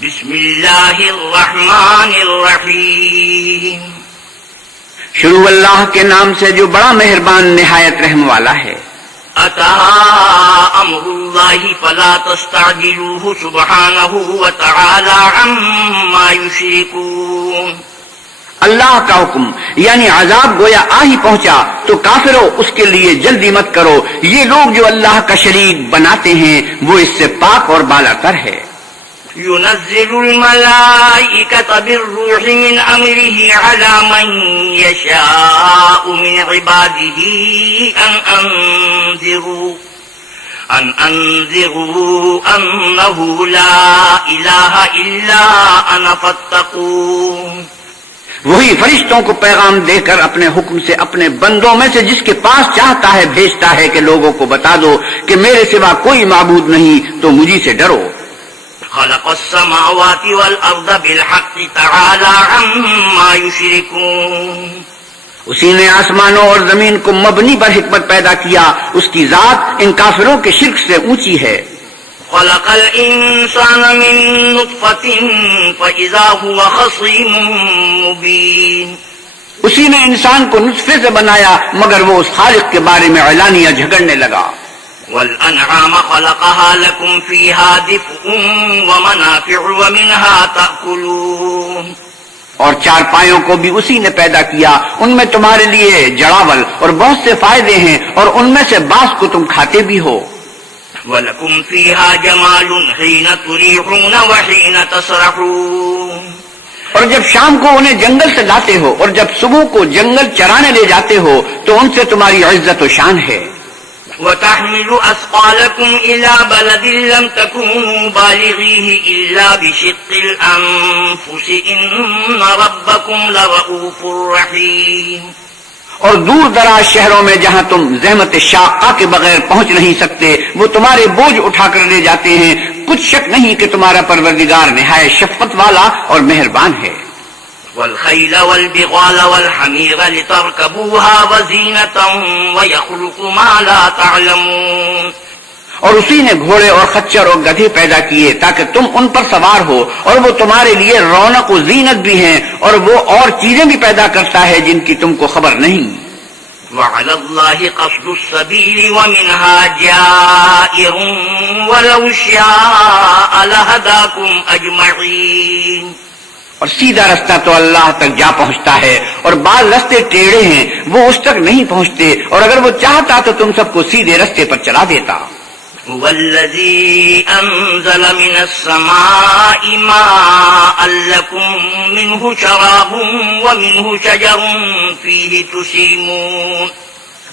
بسم اللہ الرحمن الرحیم. شروع اللہ کے نام سے جو بڑا مہربان نہایت رحم والا ہے. اتا امر اللہ فلا تستعجلوه سبحانہ وتعالی عما یشرکون. اللہ کا حکم یعنی عذاب گویا آ ہی پہنچا تو کافروں اس کے لیے جلدی مت کرو. یہ لوگ جو اللہ کا شریک بناتے ہیں وہ اس سے پاک اور بالا تر ہے. ينزل الملائكة بالروح من أمره على من يشاء من عباده أن أنذروا أنه لا إله إلا أنا فاتقون. وہی فرشتوں کو پیغام دے کر اپنے حکم سے اپنے بندوں میں سے جس کے پاس چاہتا ہے بھیجتا ہے کہ لوگوں کو بتا دو کہ میرے سوا کوئی معبود نہیں تو مجھی سے ڈرو. خلق السماوات والأرض بالحق تعالى عما يشركون. اسی نے آسمانوں اور زمین کو مبنی پر حکمت پیدا کیا. اس کی ذات ان کافروں کے شرک سے اونچی ہے. خلق الإنسان من نطفة فإذا هو خصيم مبين. اسی نے انسان کو نطفے سے بنایا مگر وہ اس خالق کے بارے میں اعلانیہ جھگڑنے لگا. والأنعام خلقها لكم فيها دفء ومنافع ومنها تأكلون. اور چار پایوں کو بھی اسی نے پیدا کیا. ان میں تمہارے لیے جڑاول اور بہت سے فائدے ہیں اور ان میں سے بعض کو تم کھاتے بھی ہو. وَلَكُمْ فِيهَا جَمَالٌ حِينَ تُرِيحُونَ وَحِينَ تَسْرَحُونَ. اور جب شام کو انہیں جنگل سے لاتے ہو اور جب صبح کو جنگل چرانے لے جاتے ہو تو ان سے تمہاری عزت و شان ہے. وَتَحْمِلُ أَثْقَالَكُمْ إِلَى بَلَدٍ لَّمْ تَكُونُوا بَالِغِيهِ إِلَّا بِشِقِّ الْأَنفُسِ إِنَّ رَبَّكُمْ لَرَءُوفٌ رَّحِيمٌ. اور دور دراز شہروں میں جہاں تم زحمت شاقہ کے بغیر پہنچ نہیں سکتے وہ تمہارے بوجھ اٹھا کر لے جاتے ہیں. کچھ شک نہیں کہ تمہارا پروردگار نہایت شفقت والا اور مہربان ہے. والخيل والبغال والحمير لتركبوها وزينة ويخلق ما لا تعلمون. اور اسی نے گھوڑے اور خچر اور گدھے پیدا کیے تاکہ تم ان پر سوار ہو اور وہ تمہارے لیے رونق و زینت بھی ہیں اور وہ اور چیزیں بھی پیدا کرتا ہے جن کی تم کو خبر نہیں. وعلى الله قصد السبيل ومنها جائر ولو شاء لهداكم أجمعين. اور سیدھا رستہ تو اللہ تک جا پہنچتا ہے اور بعض رستے ٹیڑھے ہیں وہ اس تک نہیں پہنچتے اور اگر وہ چاہتا تو تم سب کو سیدھے رستے پر چلا دیتا. هو الذي أنزل من السماء ماء لكم منه شراب ومنه شجر فيه تسيمون.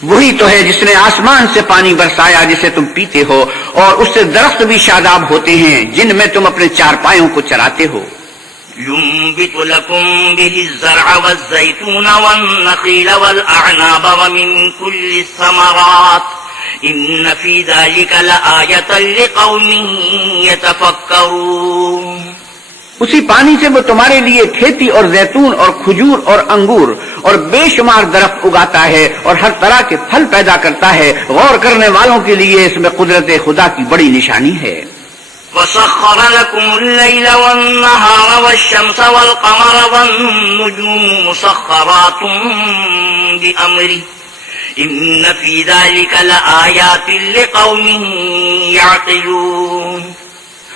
وہی تو ہے جس نے آسمان سے پانی برسایا جسے تم پیتے ہو اور اس سے درخت بھی شاداب ہوتے ہیں جن میں تم اپنے چار پایوں کو چراتے ہو. ينبت لكم به الزرع والزيتون والنخيل والأعناب ومن كل الثمرات إن في ذلك لآية لقوم يتفكرون. اسی پانی سے وہ تمہارے لیے کھیتی اور زیتون اور کھجور اور انگور اور بے شمار درخت اگاتا ہے اور ہر طرح کے پھل پیدا کرتا ہے. غور کرنے والوں کے لیے اس میں قدرت خدا کی بڑی نشانی ہے. وسخر لكم الليل والنهار والشمس والقمر والنجوم مسخرات بأمره إن في ذلك لآيات لقوم يعقلون.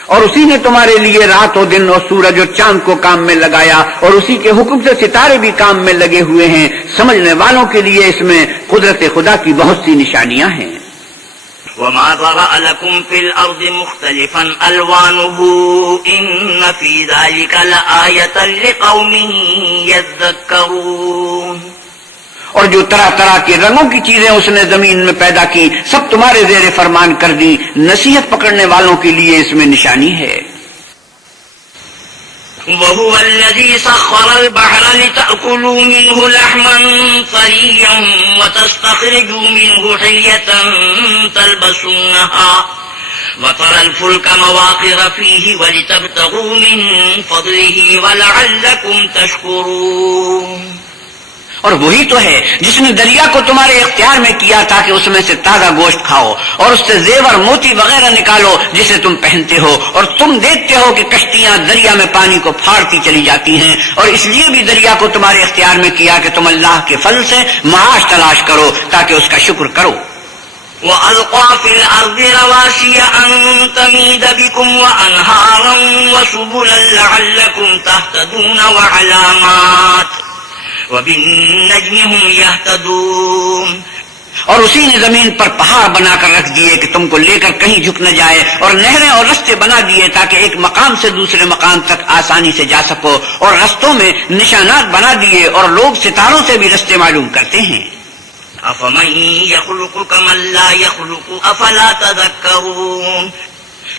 اور اسی نے تمہارے لیے رات و دن اور سورج اور چاند کو کام میں لگایا اور اسی کے حکم سے ستارے بھی کام میں لگے ہوئے ہیں. سمجھنے والوں کے لیے اس میں قدرت خدا کی بہت سی نشانیاں ہیں. وما ذرأ لكم في الأرض مختلفا ألوانه إن في ذلك لآية لقوم يذكرون. اور جو طرح طرح کے رنگوں کی چیزیں اس نے زمین میں پیدا کی سب تمہارے زیر فرمان کر دی. نصیحت پکڑنے والوں کے لیے اس میں نشانی ہے. وهو الذي سخر البحر لتأكلوا منه لحما طريا وتستخرجوا منه حلية تلبسونها وترى الفلك مواخر فيه ولتبتغوا من فضله ولعلكم تشكرون. اور وہی تو ہے جس نے دریا کو تمہارے اختیار میں کیا تاکہ اس میں سے تازہ گوشت کھاؤ اور اس سے زیور موتی وغیرہ نکالو جسے تم پہنتے ہو، اور تم دیکھتے ہو کہ کشتیاں دریا میں پانی کو پھاڑتی چلی جاتی ہیں، اور اس لیے بھی دریا کو تمہارے اختیار میں کیا کہ تم اللہ کے فضل سے معاش تلاش کرو تاکہ اس کا شکر کرو۔ وَأَلْقَى فِي الْأَرْضِ رَوَاسِيَ أَن تَمِيدَ بِكُمْ وَأَنْهَارًا وَسُبُلًا لَعَلَّكُمْ تَهْتَدُونَ وَعَلَامَاتٍ وَبِالنَّجْمِ هُمْ يَهْتَدُونَ۔ اور اسی نے زمین پر پہاڑ بنا کر رکھ دیے کہ تم کو لے کر کہیں جھک نہ جائے، اور نہریں اور رستے بنا دیے تاکہ ایک مقام سے دوسرے مقام تک آسانی سے جا سکو، اور رستوں میں نشانات بنا دیے، اور لوگ ستاروں سے بھی رستے معلوم کرتے ہیں۔ أَفَمَن يَخْلُقُ كَمَن لَّا يَخْلُقُ أَفَلَا تَذَكَّرُونَ۔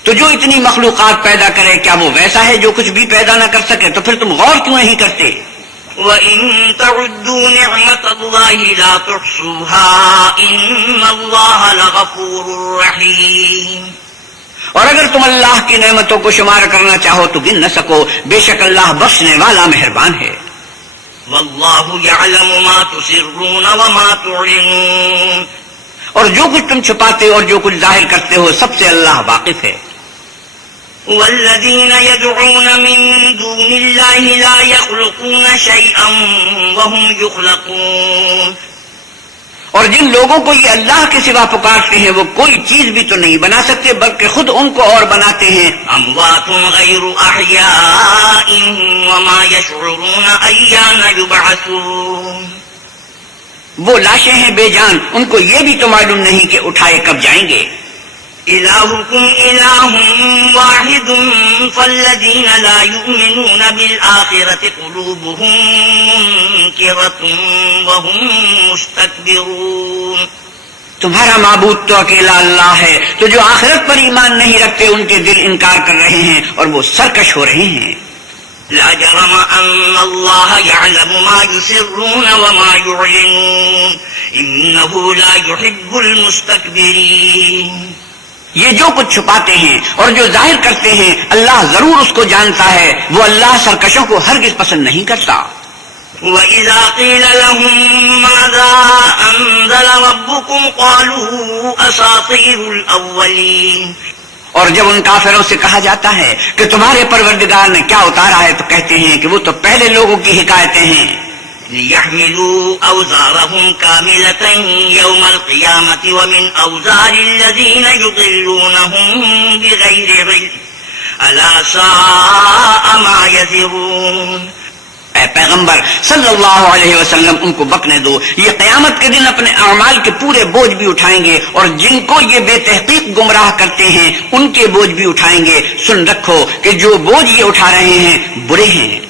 تو جو اتنی مخلوقات پیدا کرے کیا وہ ویسا ہے جو کچھ بھی پیدا نہ کر سکے؟ تو پھر تم غور کیوں نہیں کرتے؟ وَإِن تَعُدُّوا نِعْمَةَ اللَّهِ لَا تُحْصُوهَا إِنَّ اللَّهَ لَغَفُورٌ رَّحِيمٌ۔ اور اگر تم اللہ کی نعمتوں کو شمار کرنا چاہو تو گن نہ سکو، بے شک اللہ بخشنے والا مہربان ہے۔ وَاللَّهُ يَعْلَمُ مَا تُسِرُّونَ وَمَا تُعْلِنُونَ۔ اور جو کچھ تم چھپاتے اور جو کچھ ظاہر کرتے ہو سب سے اللہ واقف ہے۔ وَالَّذِينَ يَدْعُونَ مِن دُونِ اللَّهِ لَا يَخْلُقُونَ شَيْئًا وَهُمْ يُخْلَقُونَ۔ اور جن لوگوں کو یہ اللہ کے سوا پکارتے ہیں وہ کوئی چیز بھی تو نہیں بنا سکتے بلکہ خود ان کو اور بناتے ہیں۔ أَمْوَاتٌ غَيْرُ أَحْيَاءٍ وَمَا يَشْعُرُونَ أَيَّانَ يُبْعَثُونَ۔ وہ لاشیں ہیں بے جان، ان کو یہ بھی تو معلوم نہیں کہ اٹھائے کب جائیں گے۔ إِلَٰهُكُمْ إِلَٰهٌ وَاحِدٌ فَالَّذِينَ لَا يُؤْمِنُونَ بِالْآخِرَةِ قُلُوبُهُم مُّنكِرَةٌ وَهُم مُّسْتَكْبِرُونَ۔ تمہارا معبود تو اکیلا اللہ ہے، تو جو آخرت پر ایمان نہیں رکھتے ان کے دل انکار کر رہے ہیں اور وہ سرکش ہو رہے ہیں۔ لا جرم أن الله يعلم ما يسرون وما يعلنون إنه لا يحب المستكبرين۔ یہ جو کچھ چھپاتے ہیں اور جو ظاہر کرتے ہیں اللہ ضرور اس کو جانتا ہے، وہ اللہ سرکشوں کو ہرگز پسند نہیں کرتا۔ وَإِذَا قِيلَ لَهُم مَّاذَا أَنزَلَ رَبُّكُمْ قَالُوا أَسَاطِيرُ الْأَوَّلِينَ۔ اور جب ان کافروں سے کہا جاتا ہے کہ تمہارے پروردگار نے کیا اتارا ہے تو کہتے ہیں کہ وہ تو پہلے لوگوں کی حکایتیں ہیں۔ لِيَحْمِلُوا أَوْزَارَهُمْ كَامِلَةً يَوْمَ الْقِيَامَةِ وَمِنْ أَوْزَارِ الَّذِينَ يُضِلُّونَهُم بِغَيْرِ عِلْمٍ أَلَا سَاءَ مَا يَزِرُونَ۔ اے پیغمبر صلی اللہ علیہ وسلم ان کو بکنے دو، یہ قیامت کے دن اپنے اعمال کے پورے بوجھ بھی اٹھائیں گے، اور جن کو یہ بے تحقیق گمراہ کرتے ہیں ان کے بوجھ بھی اٹھائیں گے۔ سن رکھو کہ جو بوجھ یہ اٹھا رہے ہیں برے ہیں۔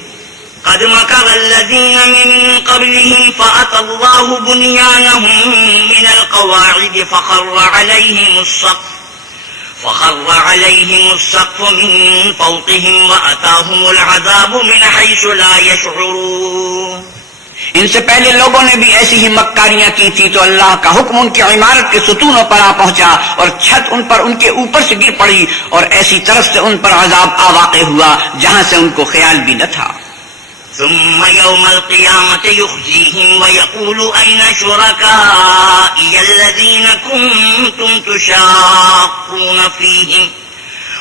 قد مكر الذين من قبلهم فأتى الله بنيانهم من القواعد فخر عليهم السقف من فوقهم وأتاهم العذاب من حيث لا يشعرون۔ ان سے پہلے لوگوں نے بھی ایسی ہی مکاریاں کی تھی تو اللہ کا حکم ان کی عمارت کے ستونوں پر آ پہنچا اور چھت ان پر ان کے اوپر سے گر پڑی، اور ایسی طرف سے ان پر عذاب آ واقع ہوا جہاں سے ان کو خیال بھی نہ تھا۔ ثم يوم القيامة يخزيهم ويقول أين شركائي الذين كنتم تشاقون فيهم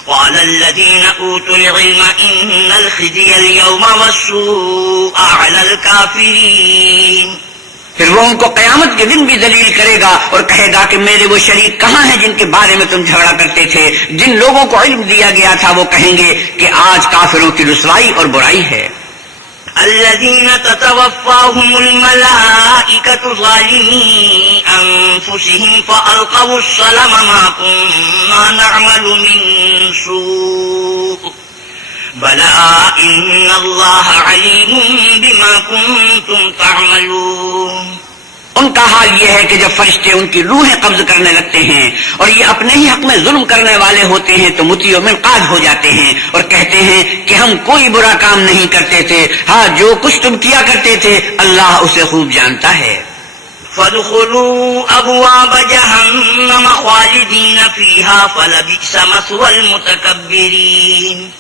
قال الذين أوتوا العلم إن الخزي اليوم والسوء على الكافرين۔ پھر وہ ان کو قیامت کے دن بھی ذلیل کرے گا اور کہے گا کہ میرے وہ شریک کہاں ہیں جن کے بارے میں تم جھگڑا کرتے تھے؟ جن لوگوں کو علم دیا گیا تھا وہ کہیں گے کہ آج کافروں کی رسوائی اور برائی ہے۔ الذين تتوفاهم الملائكة ظالمي أنفسهم فألقوا السلم ما كنا نعمل من سوء بلى إن الله عليم بما كنتم تعملون۔ ان کا حال یہ ہے کہ جب فرشتے ان کی روحیں قبض کرنے لگتے ہیں اور یہ اپنے ہی حق میں ظلم کرنے والے ہوتے ہیں تو مطیع و منقاد ہو جاتے ہیں اور کہتے ہیں کہ ہم کوئی برا کام نہیں کرتے تھے، ہاں جو کچھ تم کیا کرتے تھے اللہ اسے خوب جانتا ہے۔ فادخلوا أبواب جهنم خالدين فيها فلبئس مثوى المتكبرين۔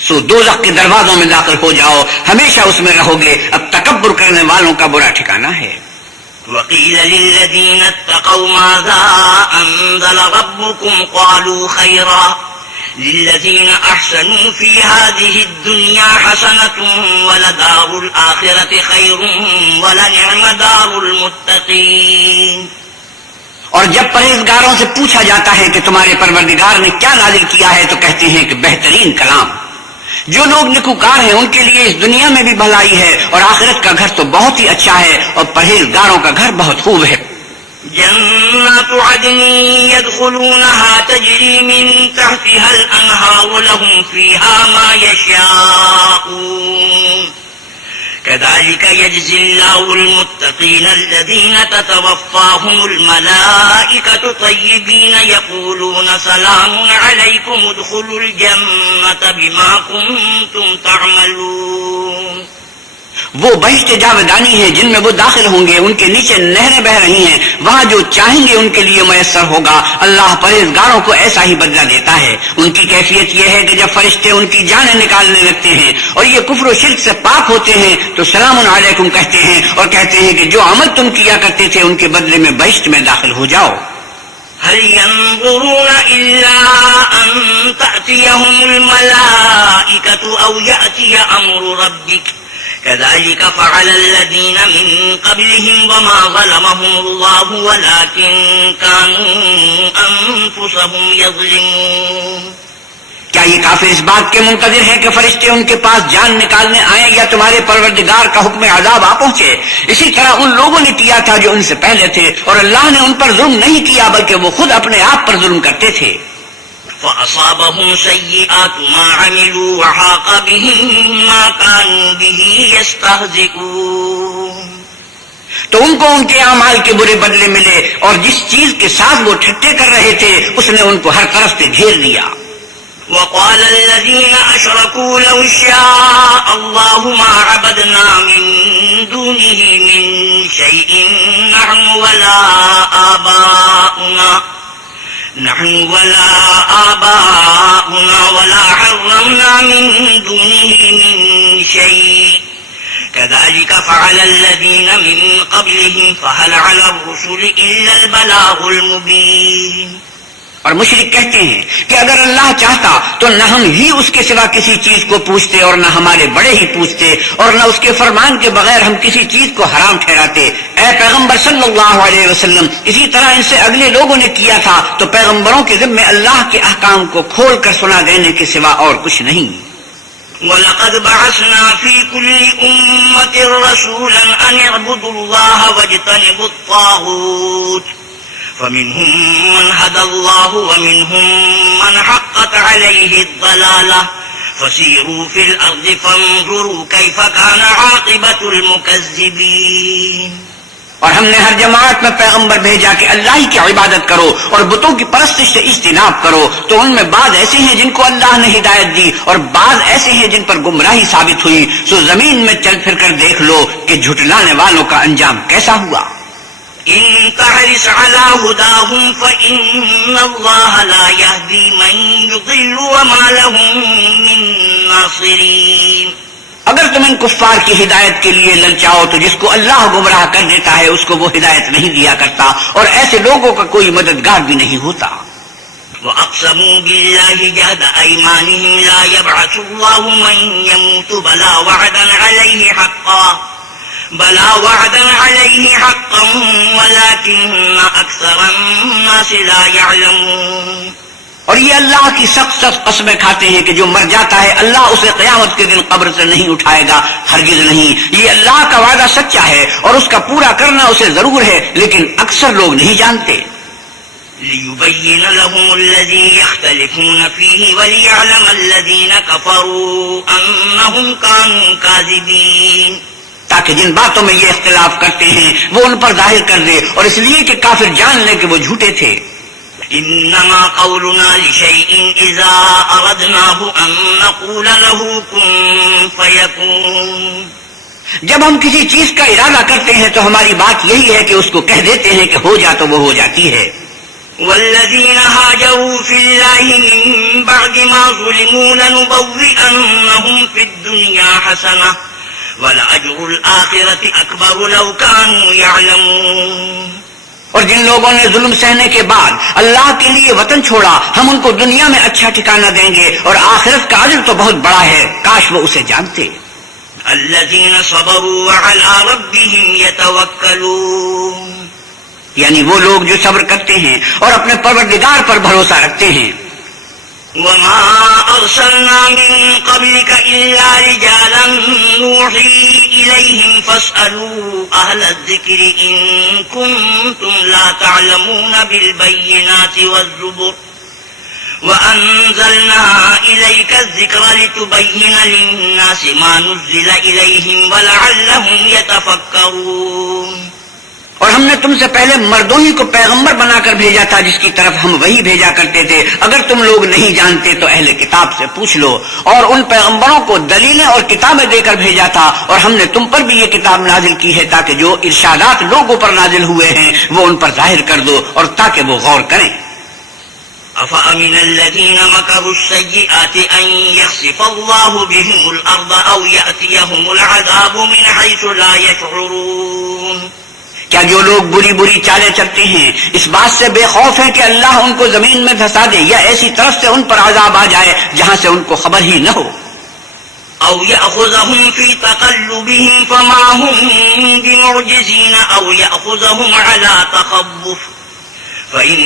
سو دوزخ کے دروازوں میں داخل ہو جاؤ، ہمیشہ اس میں رہو گے، اب تکبر کرنے والوں کا برا ٹھکانہ ہے۔ وقيل للذين اتقوا ماذا أنزل ربكم قالوا خيرا للذين أحسنوا في هذه الدنيا حسنة ولدار الآخرة خير ولنعم دار المتقين۔ اور جب پرہیزگاروں سے پوچھا جاتا ہے کہ تمہارے پروردگار نے کیا نازل کیا ہے تو کہتے ہیں کہ بہترین کلام۔ جو لوگ نیکوکار ہیں ان کے لیے اس دنیا میں بھی بھلائی ہے اور آخرت کا گھر تو بہت ہی اچھا ہے اور پرہیزگاروں کا گھر بہت خوب ہے۔ جنات عدن يدخلونها تجري من تحتها الأنهار لهم فيها ما يشاءون كذلك يجزي الله المتقين الذين تتوفاهم الملائكة طيبين يقولون سلام عليكم ادخلوا الجنة بما كنتم تعملون۔ وہ بہشت جاودانی ہے جن میں وہ داخل ہوں گے، ان کے نیچے نہریں بہ رہی ہیں، وہاں جو چاہیں گے ان کے لیے میسر ہوگا۔ اللہ پرہیزگاروں کو ایسا ہی بدلہ دیتا ہے۔ ان کی کیفیت یہ ہے کہ جب فرشتے ان کی جانیں نکالنے لگتے ہیں اور یہ کفر و شرک سے پاک ہوتے ہیں تو سلام علیکم کہتے ہیں اور کہتے ہیں کہ جو عمل تم کیا کرتے تھے ان کے بدلے میں بہشت میں داخل ہو جاؤ۔ هل ينظرون إلا أن تأتيهم الملائكة أو يأتي أمر ربك كذلك فعل الذين من قبلهم وما ظلمهم الله ولكن كانوا أنفسهم يظلمون۔ کیا یہ کافر اس بات کے منتظر ہے کہ فرشتے ان کے پاس جان نکالنے آئیں یا تمہارے پروردگار کا حکم عذاب آ پہنچے؟ اسی طرح ان لوگوں نے کیا تھا جو ان سے پہلے تھے اور اللہ نے ان پر ظلم نہیں کیا بلکہ وہ خود اپنے آپ پر ظلم کرتے تھے۔ فأصابهم سيئات ما عملوا وحاق بهم ما كانوا به يستهزئون۔ تو ان کو ان کے اعمال کے برے بدلے ملے اور جس چیز کے ساتھ وہ ٹھٹے کر رہے تھے اس نے ان کو ہر طرف سے گھیر لیا۔ وقال الذين أشركوا لو شاء الله ما عبدنا من دونه من شيء نحن ولا آباؤنا ولا حرمنا من دونه من شيء كذلك فعل الذين من قبلهم فهل على الرسل إلا البلاغ المبين۔ اور مشرک کہتے ہیں کہ اگر اللہ چاہتا تو نہ ہم ہی اس کے سوا کسی چیز کو پوچھتے اور نہ ہمارے بڑے ہی پوچھتے اور نہ اس کے فرمان کے بغیر ہم کسی چیز کو حرام ٹھہراتے۔ اے پیغمبر صلی اللہ علیہ وسلم، اسی طرح ان سے اگلے لوگوں نے کیا تھا تو پیغمبروں کے ذمے اللہ کے احکام کو کھول کر سنا دینے کے سوا اور کچھ نہیں۔ وَلَقَدْ بَعَثْنَا فِي كُلِّ أُمَّةٍ رَسُولًا أَنِ اعْبُدُوا اللَّهَ وَاجْتَنِبُوا الطَّاغُوتَ فمنهم من هدى الله ومنهم من حقت عليه الضلالة فسيروا في الأرض فانظروا كيف كان عاقبة المكذبين۔ اور ہم نے ہر جماعت میں پیغمبر بھیجا کہ اللہ ہی کی عبادت کرو اور بتوں کی پرستش سے اجتناب کرو، تو ان میں بعض ایسے ہیں جن کو اللہ نے ہدایت دی اور بعض ایسے ہیں جن پر گمراہی ثابت ہوئی۔ سو زمین میں چل پھر کر دیکھ لو کہ جھٹلانے والوں کا انجام کیسا ہوا۔ إن تحرص على هداهم فإن الله لا يهدي من يضل وما لهم من ناصرين۔ اگر تم ان کفار کی ہدایت کے لیے للچاؤ تو جس کو اللہ گمراہ کر دیتا ہے اس کو وہ ہدایت نہیں دیا کرتا اور ایسے لوگوں کا کوئی مددگار بھی نہیں ہوتا۔ وَأَقْسَمُوا بِاللَّهِ جَهْدَ أَيْمَانِهِمْ لَا يَبْعَثُ اللَّهُ مَن يَمُوتُ بَلَى وَعْدًا عَلَيْهِ حقا ولكن أكثر الناس لا يعلمون۔ اور یہ اللہ کی سخت سخت قسمیں کھاتے ہیں کہ جو مر جاتا ہے اللہ اسے قیامت کے دن قبر سے نہیں اٹھائے گا، ہرگز نہیں۔ یہ اللہ کا وعدہ سچا ہے اور اس کا پورا کرنا اسے ضرور ہے، لیکن اکثر لوگ نہیں جانتے۔ لِيُبَيِّنَ لَهُمُ الَّذِي يَخْتَلِفُونَ فِيهِ وَلِيَعْلَمَ الَّذِينَ كَفَرُوا أَنَّهُمْ كَانُوا كَاذِبِينَ، تاکہ جن باتوں میں یہ اختلاف کرتے ہیں وہ ان پر ظاہر کر دے اور اس لیے کہ کافر جان لے کہ وہ جھوٹے تھے۔ انما قولنا لشيء اذا اردناه ان نقول له كن فيكون، جب ہم کسی چیز کا ارادہ کرتے ہیں تو ہماری بات یہی ہے کہ اس کو کہہ دیتے ہیں کہ ہو جا تو وہ ہو جاتی ہے۔ والذين هاجروا في الله من بعد ما ظلموا لنبوئنهم في الدنيا حسنة ولأجر الآخرة أكبر لو كانوا يعلمون. اور جن لوگوں نے ظلم سہنے کے بعد اللہ کے لیے وطن چھوڑا ہم ان کو دنیا میں اچھا ٹھکانہ دیں گے اور آخرت کا اجر تو بہت بڑا ہے، کاش وہ اسے جانتے. الذين صبروا وعلى ربهم يتوكلون، یعنی وہ لوگ جو صبر کرتے ہیں اور اپنے پروردگار پر بھروسہ رکھتے ہیں. وما أرسلنا من قبلك إلا رجالا نوحي إليهم فاسألوا أهل الذكر إن كنتم لا تعلمون بالبينات والزبر وأنزلنا إليك الذكر لتبين للناس ما نزل إليهم ولعلهم يتفكرون. اور ہم نے تم سے پہلے مردوں ہی کو پیغمبر بنا کر بھیجا تھا جس کی طرف ہم وہی بھیجا کرتے تھے. اگر تم لوگ نہیں جانتے تو اہل کتاب سے پوچھ لو. اور ان پیغمبروں کو دلیلیں اور کتابیں دے کر بھیجا تھا، اور ہم نے تم پر بھی یہ کتاب نازل کی ہے تاکہ جو ارشادات لوگوں پر نازل ہوئے ہیں وہ ان پر ظاہر کر دو اور تاکہ وہ غور کریں. أفأمن الذين مكروا السيئات أن يخسف الله بهم الأرض أو يأتيهم العذاب من حيث لا يشعرون. کیا جو لوگ بری بری چالیں چلتے ہیں اس بات سے بے خوف ہیں کہ اللہ ان کو زمین میں دھسا دے یا ایسی طرف سے ان پر عذاب آ جائے جہاں سے ان کو خبر ہی نہ ہو؟ أو يأخذهم في تقلبهم فما هم بمعجزين أو يأخذهم على تخبف فإن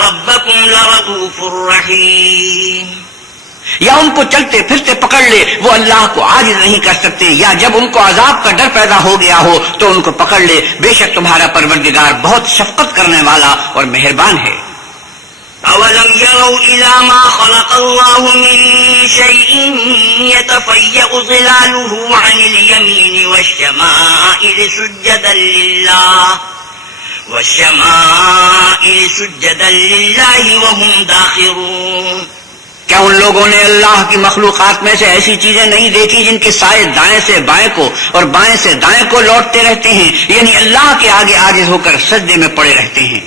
ربكم لرؤوف رحيم. یا ان کو چلتے پھرتے پکڑ لے وہ اللہ کو عاجز نہیں کر سکتے، یا جب ان کو عذاب کا ڈر پیدا ہو گیا ہو تو ان کو پکڑ لے. بے شک تمہارا پروردگار بہت شفقت کرنے والا اور مہربان ہے. أولم يروا إلى ما خلق الله من شيء يتفيأ ظلاله عن اليمين والشمائل سجدا لله وهم داخرون. کیا ان لوگوں نے اللہ کی مخلوقات میں سے ایسی چیزیں نہیں دیکھی جن کے سائے دائیں سے بائیں کو اور بائیں سے دائیں کو لوٹتے رہتے ہیں، یعنی اللہ کے آگے عاجز ہو کر سجدے میں پڑے رہتے ہیں.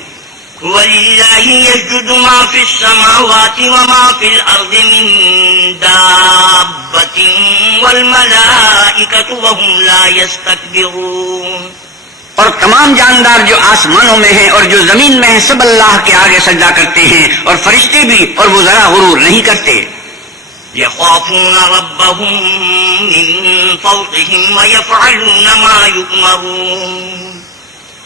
وَلِلَّهِ يَسْجُدُ مَا فِي السَّمَاوَاتِ وَمَا فِي الْأَرْضِ مِن دَابَّةٍ وَالْمَلَائِكَةُ وَهُمْ لَا يَسْتَكْبِرُونَ. اور تمام جاندار جو آسمانوں میں ہیں اور جو زمین میں ہیں سب اللہ کے آگے سجدہ کرتے ہیں، اور فرشتے بھی، اور وہ ذرا غرور نہیں کرتے. يَخَافُونَ رَبَّهُم مِّن فَوْقِهِمْ وَيَفْعَلُونَ مَا يُؤْمَرُونَ.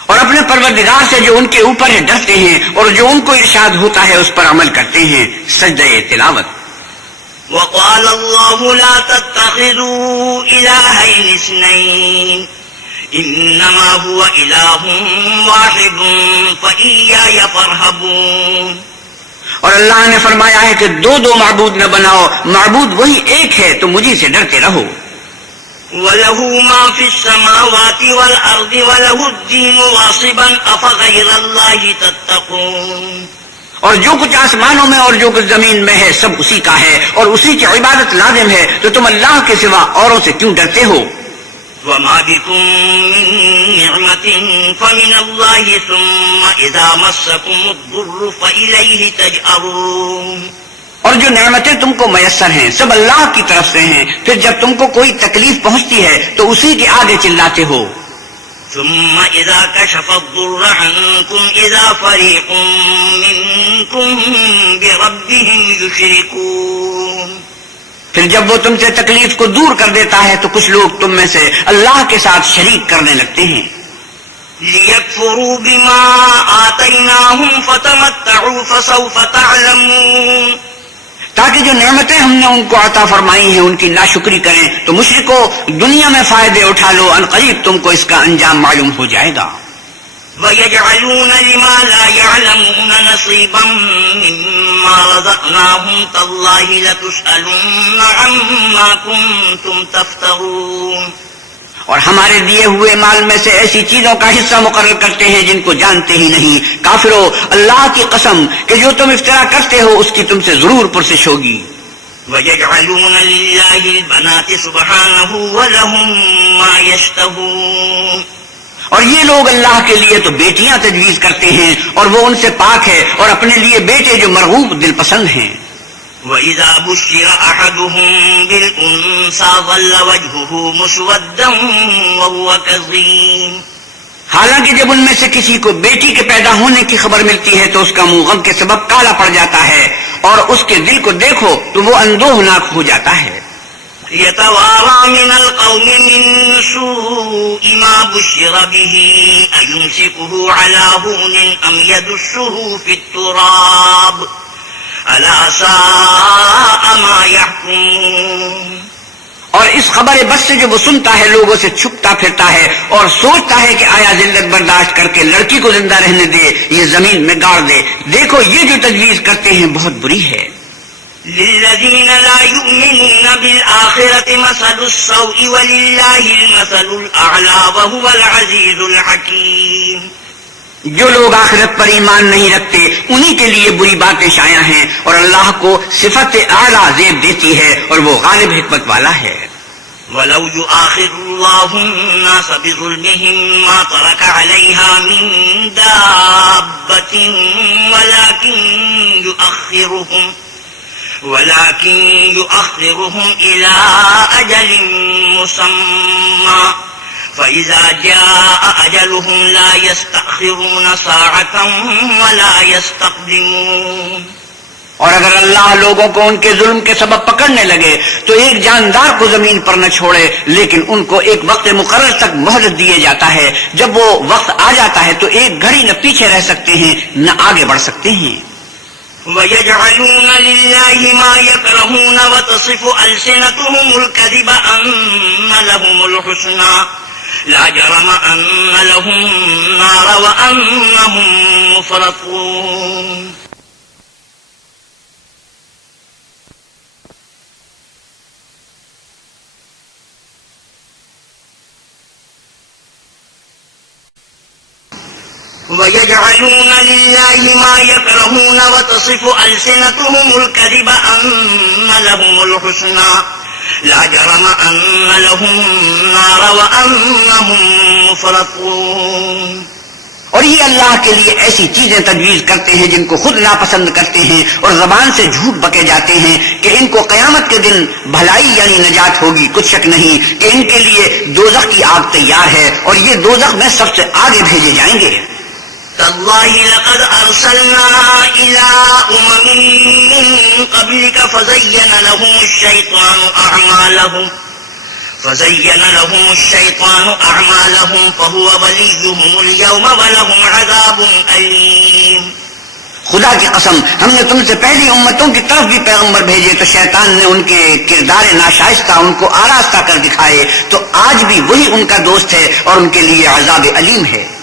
اور اپنے پروردگار سے جو ان کے اوپر ہے ڈرتے ہیں، اور جو ان کو ارشاد ہوتا ہے اس پر عمل کرتے ہیں. سجدہ تلاوت. وَقَالَ اللَّهُ لَا تَتَّخِذُوا إِلَٰهَيْنِ اثْنَيْنِ إنما هو إله واحد فإياي فارهبون. اور اللہ نے فرمایا ہے کہ دو معبود نہ بناؤ، معبود وہی ایک ہے تو مجھے سے ڈرتے رہو. وَلَهُ مَا فِي السَّمَاوَاتِ وَالْأَرْضِ وَلَهُ الدِّينُ وَاصِبًا أَفَغَيْرَ اللَّهِ تَتَّقُونَ. اور جو کچھ آسمانوں میں اور جو کچھ زمین میں ہے سب اسی کا ہے اور اسی کی عبادت لازم ہے، تو تم اللہ کے سوا اوروں سے کیوں ڈرتے ہو؟ وَمَا بِكُم مِّن نِّعْمَةٍ فَمِنَ اللَّهِ ثُمَّ إِذَا مَسَّكُمُ الضُّرُّ فَإِلَيْهِ تَجْأَرُونَ. اور جو نعمتیں تم کو میسر ہیں سب اللہ کی طرف سے ہیں، پھر جب تم کو کوئی تکلیف پہنچتی ہے تو اسی کے آگے چلاتے ہو. ثم إذا كشف الضر عنكم إذا فريق منكم بربهم يشركون. پھر جب وہ تم سے تکلیف کو دور کر دیتا ہے تو کچھ لوگ تم میں سے اللہ کے ساتھ شریک کرنے لگتے ہیں. لِيَكْفُرُوا بِمَا آتَيْنَاهُمْ فَتَمَتَّعُوا فَسَوْفَ تَعْلَمُونَ. تاکہ جو نعمتیں ہم نے ان کو عطا فرمائی ہیں ان کی ناشکری کریں تو مشرکو دنیا میں فائدے اٹھا لو، ان قریب تم کو اس کا انجام معلوم ہو جائے گا. وَيَجْعَلُونَ لِمَا لَا يَعْلَمُونَ نَصِيبًا مِّمَّا رَزَقْنَاهُمْ تَاللَّهِ لَتُسْأَلُنَّ عَمَّا كُنتُمْ تَفْتَرُونَ. اور ہمارے دیے ہوئے مال میں سے ایسی چیزوں کا حصہ مقرر کرتے ہیں جن کو جانتے ہی نہیں. کافرو اللہ کی قسم کہ جو تم افطرا کرتے ہو اس کی تم سے ضرور پرسش ہوگی. وَيَجْعَلُونَ لِلَّهِ الْبَنَاتِ سُبْحَانَهُ وَلَهُم مَّا يَشْتَهُونَ. اور یہ لوگ اللہ کے لیے تو بیٹیاں تجویز کرتے ہیں اور وہ ان سے پاک ہے، اور اپنے لیے بیٹے جو مرغوب دل پسند ہیں۔ وَإِذَا بُشِّرَ أَحَدُهُم بِالْأُنثَىٰ ظَلَّ وَجْهُهُ مُسْوَدًّا وَهُوَ كَظِيمٌ، حالانکہ جب ان میں سے کسی کو بیٹی کے پیدا ہونے کی خبر ملتی ہے تو اس کا منہ غم کے سبب کالا پڑ جاتا ہے، اور اس کے دل کو دیکھو تو وہ اندوہناک ہو جاتا ہے۔ يَتَوَارَىٰ مِنَ الْقَوْمِ مِن سُوءِ مَا بُشِّرَ بِهِ أَيُمْسِكُهُ عَلَىٰ هُونٍ أَمْ يَدُسُّهُ فِي التُّرَابِ أَلَا سَاءَ مَا يَحْكُمُونَ۔ اور اس خبر بس سے جو وہ سنتا ہے لوگوں سے چھپتا پھرتا ہے اور سوچتا ہے کہ آیا ذلت برداشت کر کے لڑکی کو زندہ رہنے دے، یہ زمین میں گاڑ دے۔ دیکھو یہ جو تجویز کرتے ہیں بہت بری ہے۔ لِلَّذِينَ لَا يُؤْمِنُونَ بِالْآخِرَةِ مَثَلُ السَّوْءِ وَلِلَّهِ الْمَثَلُ الْأَعْلَىٰ وَهُوَ الْعَزِيزُ الْحَكِيمُ۔ جو لوگ آخرت پر ایمان نہیں رکھتے انہی کے لیے بری باتیں شائع ہیں، اور اللہ کو صفت اعلیٰ زیب دیتی ہے، اور وہ غالب حکمت والا ہے۔ وَلَوْ يُؤَاخِذُ اللَّهُ النَّاسَ بِظُلْمِهِم مَّا تَرَكَ عَلَيْهَا مِن دَابَّةٍ ولكن يؤخرهم إلى أجل مسمى فإذا جاء أجلهم لا يستأخرون ساعة ولا يستقدمون۔ اور اگر اللہ لوگوں کو ان کے ظلم کے سبب پکڑنے لگے تو ایک جاندار کو زمین پر نہ چھوڑے، لیکن ان کو ایک وقت مقرر تک مہلت دیے جاتا ہے۔ جب وہ وقت آ جاتا ہے تو ایک گھڑی نہ پیچھے رہ سکتے ہیں نہ آگے بڑھ سکتے ہیں۔ وَيَجْعَلُونَ لِلَّهِ مَا يَكْرَهُونَ وَتَصِفُ أَلْسِنَتُهُمُ الْكَذِبَ أَنَّ لَهُمُ الْحُسْنَىٰ لَا جَرَمَ أَنَّ لَهُمُ النَّارَ وَأَنَّهُم مُّفْرَطُونَ۔ وَيَجْعَلُونَ لِلَّهِ مَا يَكْرَهُونَ وَتَصِفُ أَلْسِنَتُهُمُ الْكَذِبَ أَنَّ لَهُمُ الْحُسْنَىٰ لَا جَرَمَ أَنَّ لَهُمُ النَّارَ وَأَنَّهُم مُّفْرَطُونَ۔ اور یہ اللہ کے لیے ایسی چیزیں تجویز کرتے ہیں جن کو خود ناپسند کرتے ہیں، اور زبان سے جھوٹ بکے جاتے ہیں کہ ان کو قیامت کے دن بھلائی یعنی نجات ہوگی۔ کچھ شک نہیں کہ ان کے لیے دوزخ کی آگ تیار ہے، اور یہ دوزخ میں سب سے آگے بھیجے جائیں گے۔ تالله لقد أرسلنا إلى من قبلك فزين لهم الشيطان أعمالهم فهو وليهم اليوم ولهم عذاب أليم۔ خدا کی قسم ہم نے تم سے پہلی امتوں کی طرف بھی پیغمبر بھیجے تو شیطان نے ان کے کردار ناشائستہ ان کو آراستہ کر دکھائے، تو آج بھی وہی ان کا دوست ہے اور ان کے لیے عذاب علیم ہے۔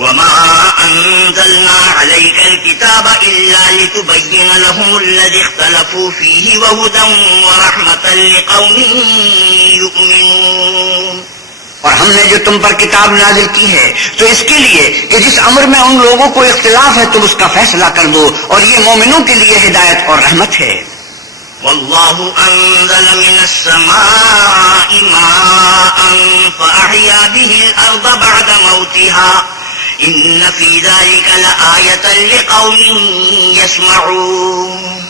وَمَا أَنزَلْنَا عَلَيْكَ الْكِتَابَ إِلَّا لِتُبَيِّنَ لَهُمُ الَّذِي اخْتَلَفُوا فِيهِ وَهُدًى وَرَحْمَةً لِقَوْمٍ يُؤْمِنُونَ۔ اور ہم نے جو تم پر کتاب نازل کی ہے تو اس کے لیے کہ جس امر میں ان لوگوں کو اختلاف ہے تم اس کا فیصلہ کر دو، اور یہ مومنوں کے لیے ہدایت اور رحمت ہے۔ والله أنزل من السماء ماء فأحيا به الأرض بعد موتها إن في ذلك لآية لقوم يسمعون۔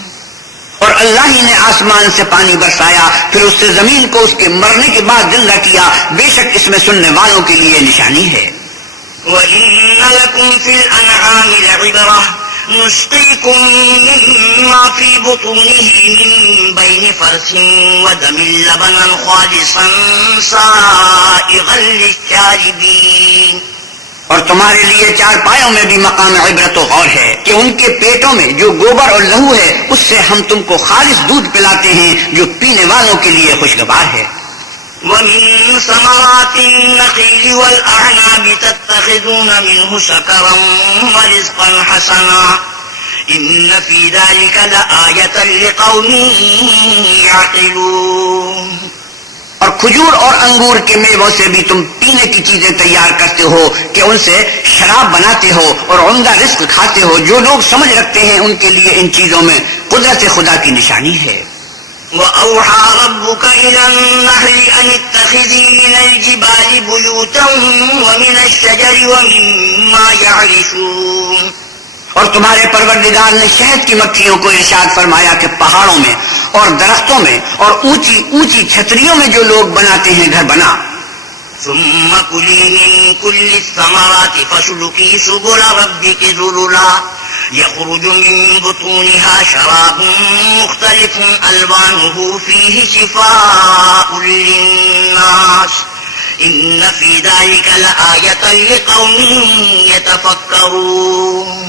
اور اللہ ہی نے آسمان سے پانی برسایا، پھر اس سے زمین کو اس کے مرنے کے بعد زندہ کیا، بے شک اس میں سننے والوں کے لیے نشانی ہے۔ وَإِنَّ لَكُمْ فِي الْأَنْعَامِ لَعِبْرَةً نسقيكم مما في بطونه من بين فرث ودم لبنا خالصا سائغا للشاربين۔ اور تمہارے لیے چار پایوں میں بھی مقام عبرت و غور ہے کہ ان کے پیٹوں میں جو گوبر اور لہو ہے اس سے ہم تم کو خالص دودھ پلاتے ہیں جو پینے والوں کے لیے خوشگوار ہے۔ وَمِن ثَمَرَاتِ النَّخِيلِ وَالْأَعْنَابِ تَتَّخِذُونَ مِنْهُ سَكَرًا وَرِزْقًا حَسَنًا إِنَّ فِي ذَلِكَ لَآيَةً لِقَوْمٍ يَعْقِلُونَ۔ اور کھجور اور انگور کے میووں سے بھی تم پینے کی چیزیں تیار کرتے ہو کہ ان سے شراب بناتے ہو اور عمدہ رزق کھاتے ہو۔ جو لوگ سمجھ رکھتے ہیں ان کے لیے ان چیزوں میں قدرت خدا کی نشانی ہے۔ وأوحى ربك إلى النحل أن اتخذي من الجبال بيوتا ومن الشجر ومما يعرشون. اور تمہارے پروردگار نے شہد کی مکھیوں کو ارشاد فرمایا کہ پہاڑوں میں اور درختوں میں اور اونچی اونچی چھتریوں میں جو لوگ بناتے ہیں گھر بنا. ثم كلي من كل الثمرات فاسلكي سبل ربك ذللا يخرج من بطونها شراب مختلف ألوانه فيه شفاء للناس إن في ذلك لآية لقوم يتفكرون.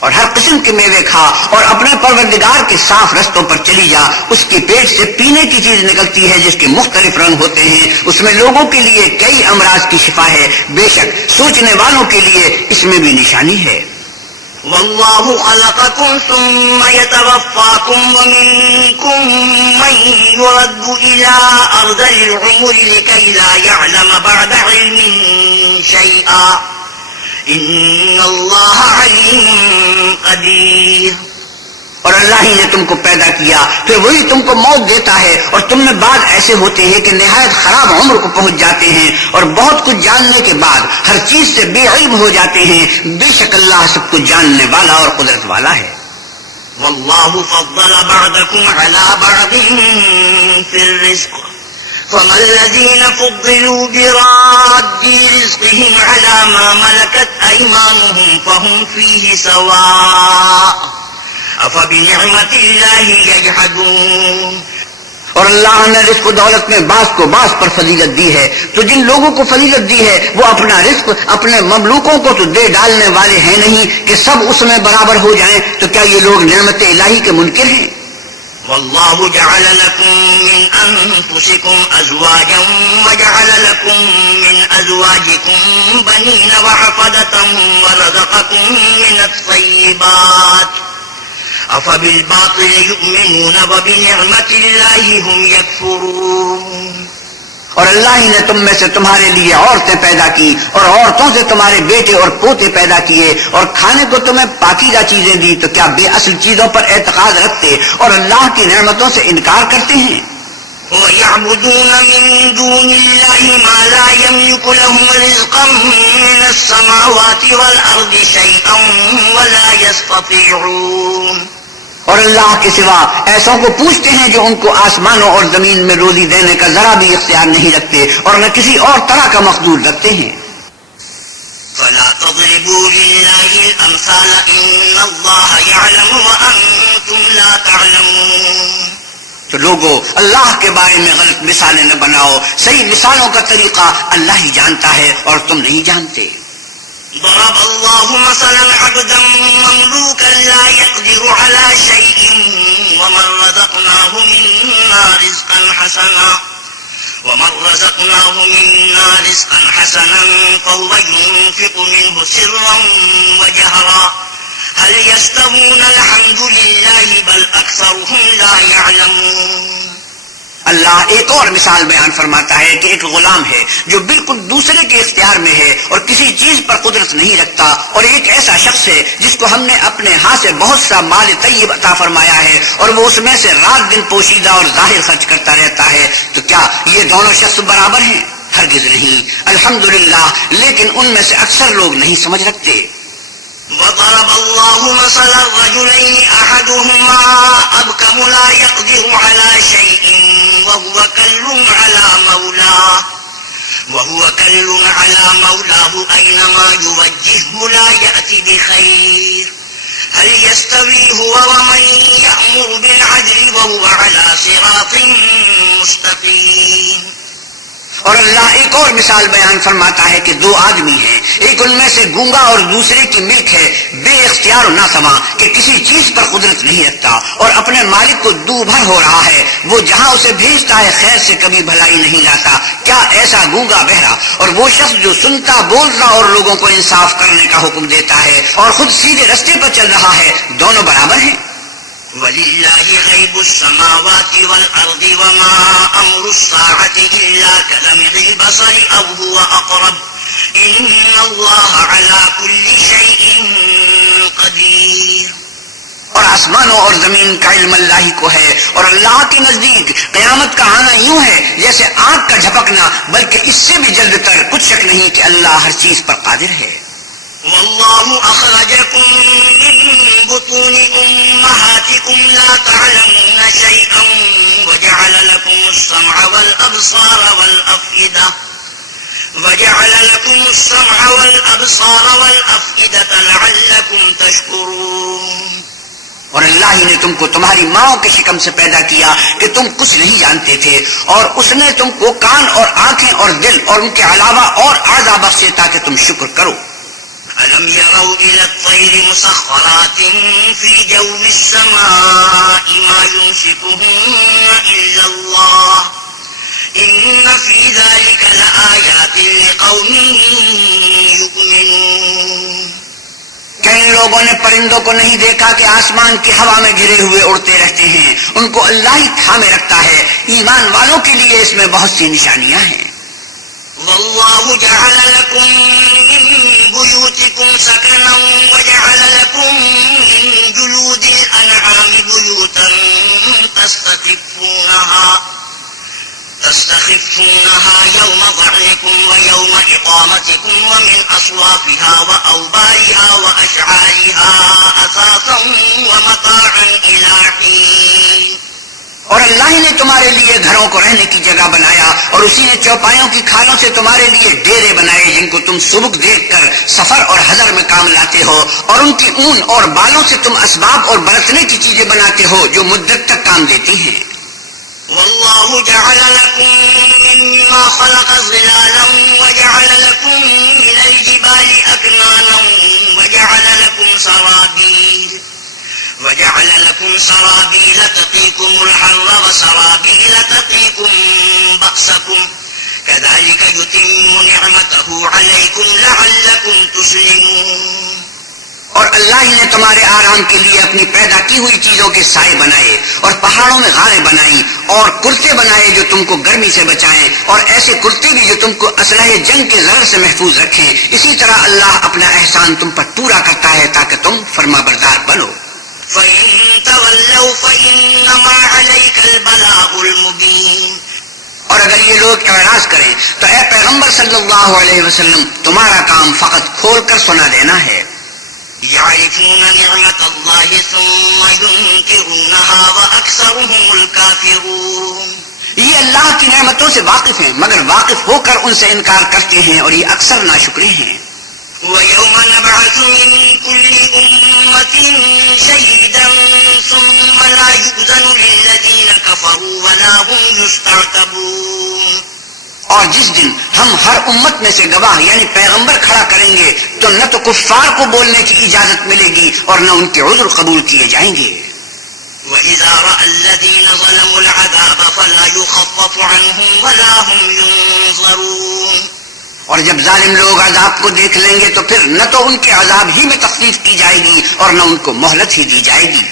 اور ہر قسم کے میوے کھا اور اپنے پروردگار کے صاف رستوں پر چلی جا. اس کی پیٹ سے پینے کی چیز نکلتی ہے جس کے مختلف رنگ ہوتے ہیں. اس میں لوگوں کے لیے کئی امراض کی شفا ہے. بے شک سوچنے والوں کے لیے اس میں بھی نشانی ہے. والله خلقكم ثم يتوفاكم ومنكم من يرد إلى أرذل العمر لكي لا يعلم بعد علم شيئا إن الله عليم قدير. اور اللہ ہی نے تم کو پیدا کیا پھر وہی تم کو موت دیتا ہے اور تم میں بعد ایسے ہوتے ہیں کہ نہایت خراب عمر کو پہنچ جاتے ہیں اور بہت کچھ جاننے کے بعد ہر چیز سے بے علم ہو جاتے ہیں. بے شک اللہ سب کچھ جاننے والا اور قدرت والا ہے. والله فضل بعضكم على بعض في الرزق فما الذين فضلوا براد رزقهم على ما ملكت أيمانهم فهم فيه سواء أفبنعمة الله يجحدون. اور اللہ نے رزق و دولت میں بعض کو بعض پر فضیلت دی ہے تو جن لوگوں کو فضیلت دی ہے وہ اپنا رزق اپنے مملوکوں کو تو دے ڈالنے والے ہیں نہیں کہ سب اس میں برابر ہو جائیں. تو کیا یہ لوگ نعمت الہی کے منکر ہیں؟ والله جعل لكم من أنفسكم أزواجا وجعل لكم من أزواجكم بنين وحفدة ورزقكم من الطيبات أفبالباطل يؤمنون وبنعمة الله هم يكفرون. اور اللہ ہی نے تم میں سے تمہارے لیے عورتیں پیدا کی اور عورتوں سے تمہارے بیٹے اور پوتے پیدا کیے اور کھانے کو تمہیں پاکیزہ چیزیں دی. تو کیا بے اصل چیزوں پر اعتقاد رکھتے اور اللہ کی نعمتوں سے انکار کرتے ہیں؟ وَيَعْبُدُونَ مِن دُونِ اللَّهِ مَا لَا يَمْلِكُ لَهُمْ رِزْقًا مِّنَ السَّمَاوَاتِ وَالْأَرْضِ شَيْئًا وَلَا يَسْتَطِيعُونَ. اور اللہ کے سوا ایسوں کو پوچھتے ہیں جو ان کو آسمانوں اور زمین میں روزی دینے کا ذرا بھی اختیار نہیں رکھتے اور نہ کسی اور طرح کا مقدور رکھتے ہیں. فلا تضربوا لله الأمثال إن الله يعلم وأنتم لا تعلمون. تو لوگو اللہ کے بارے میں غلط مثالیں نہ بناؤ. صحیح مثالوں کا طریقہ اللہ ہی جانتا ہے اور تم نہیں جانتے. ضرب الله مثلا عبدا مملوكا لا يقدر على شيء ومن رزقناه منا رزقا حسنا فهو ينفق منه سرا وجهرا هل يستوون الحمد لله بل أكثرهم لا يعلمون. اللہ ایک اور مثال بیان فرماتا ہے کہ ایک غلام ہے جو بالکل دوسرے کے اختیار میں ہے اور کسی چیز پر قدرت نہیں رکھتا اور ایک ایسا شخص ہے جس کو ہم نے اپنے ہاتھ سے بہت سا مال طیب عطا فرمایا ہے اور وہ اس میں سے رات دن پوشیدہ اور ظاہر خرچ کرتا رہتا ہے. تو کیا یہ دونوں شخص برابر ہیں؟ ہرگز نہیں. الحمدللہ لیکن ان میں سے اکثر لوگ نہیں سمجھ رکھتے. وضرب الله مثلا رجلين أحدهما أبكم لا يقدر على شيء وهو كل على مولاه أينما يوجهه لا يأتي بخير هل يستوي هو ومن يأمر بالعدل وهو على صراط مستقيم. اور اللہ ایک اور مثال بیان فرماتا ہے کہ دو آدمی ہیں ایک ان میں سے گونگا اور دوسرے کی ملک ہے بے اختیار و ناسما کہ کسی چیز پر قدرت نہیں رکھتا اور اپنے مالک کو دو بھر ہو رہا ہے وہ جہاں اسے بھیجتا ہے خیر سے کبھی بھلائی نہیں لاتا. کیا ایسا گونگا بہرا اور وہ شخص جو سنتا بولتا اور لوگوں کو انصاف کرنے کا حکم دیتا ہے اور خود سیدھے رستے پر چل رہا ہے دونوں برابر ہیں؟ وَلِلَّهِ غَيْبُ السَّمَاوَاتِ وَالْأَرْضِ وَمَا أَمْرُ السَّاعَةِ إِلَّا كَلَمْحِ الْبَصَرِ أَوْ هُوَ أَقْرَبُ إِنَّ اللَّهَ عَلَى كُلِّ شَيْءٍ قَدِيرٌ. اور آسمانوں اور زمین کا علم اللہ ہی کو ہے، اور اللہ کے نزدیک قیامت کا آنا یوں ہے جیسے آنکھ کا جھپکنا، بلکہ اس سے بھی جلد تر، کچھ شک نہیں کہ اللہ ہر چیز پر قادر ہے۔ والله أخرجكم من بطون أمهاتكم لا تعلمون شيئا وجعل لكم السمع والأفئدة لعلكم تشكرون۔ اور اللہ ہی نے تم کو تمہاری ماں کے شکم سے پیدا کیا کہ تم کچھ نہیں جانتے تھے، اور اس نے تم کو کان اور آنکھیں اور دل اور ان کے علاوہ اور اعضاء بخشے تاکہ تم شکر کرو۔ ألم يروا إلى الطير مسخرات في جو السماء ما يمسكهن إلا الله إن في ذلك لآيات لقوم يؤمنون۔ کیا ان لوگوں نے پرندوں کو نہیں دیکھا کہ آسمان کی ہوا میں گرے ہوئے اڑتے رہتے ہیں؟ ان کو اللہ ہی تھامے رکھتا ہے، ایمان والوں کے لیے اس میں بہت سی نشانیاں ہیں۔ والله جعل لكم من بيوتكم سكنا وجعل لكم من جلود الأنعام بيوتا تستخفونها يوم ظعنكم ويوم إقامتكم ومن أصوافها وأوبارها وأشعارها أثاثا ومتاعا إلى حين۔ اور اللہ ہی نے تمہارے لیے گھروں کو رہنے کی جگہ بنایا، اور اسی نے چوپایوں کی کھالوں سے تمہارے لیے ڈیرے بنائے جن کو تم سبک دیکھ کر سفر اور حضر میں کام لاتے ہو، اور ان کی اون اور بالوں سے تم اسباب اور برتنے کی چیزیں بناتے ہو جو مدت تک کام دیتی ہیں۔ والله جعل لكم مما خلق ظلالا وجعل لكم من الجبال أكنانا وجعل لكم سرابيل تقيكم الحر وسرابيل تقيكم بأسكم كذلك يتم نعمته عليكم لعلكم تسلمون۔ اور اللہ ہی نے تمہارے آرام کے لیے اپنی پیدا کی ہوئی چیزوں کے سائے بنائے، اور پہاڑوں میں غاریں بنائی، اور کرتے بنائے جو تم کو گرمی سے بچائیں، اور ایسے کرتے بھی جو تم کو اسلحے جنگ کے ضرر سے محفوظ رکھیں۔ اسی طرح اللہ اپنا احسان تم پر پورا کرتا ہے تاکہ تم فرما بردار بنو۔ فَإِن تَوَلَّوْا فَإِنَّمَا عَلَيْكَ الْبَلَاغُ الْمُبِينُ۔ اور اگر یہ لوگ اعراض کریں تو اے پیغمبر صلی اللہ علیہ وسلم، تمہارا کام فقط کھول کر سنا دینا ہے۔ يعرفون نعمة الله ثم ينكرونها وأكثرهم الكافرون۔ یہ اللہ کی نعمتوں سے واقف ہیں مگر واقف ہو کر ان سے انکار کرتے ہیں، اور یہ اکثر ناشکرے ہیں۔ وَيَوْمَ نَبْعَثُ مِن كُلِّ أُمَّةٍ شَهِيدًا ثُمَّ لَا يُؤْذَنُ لِلَّذِينَ كَفَرُوا وَلَا هُمْ يُسْتَعْتَبُونَ۔ اور جس دن ہم ہر امت میں سے گواہ یعنی پیغمبر کھڑا کریں گے تو نہ تو کفار کو بولنے کی اجازت ملے گی اور نہ ان کے عذر قبول کیے جائیں گے۔ وَإِذَا رَأَى الَّذِينَ ظَلَمُوا الْعَذَابَ فَلَا يُخَفَّفُ عَنْهُمْ وَلَا هُمْ يُنظَرُونَ۔ اور جب ظالم لوگ عذاب کو دیکھ لیں گے تو پھر نہ تو ان کے عذاب ہی میں تخفیف کی جائے گی اور نہ ان کو مہلت ہی دی جائے گی۔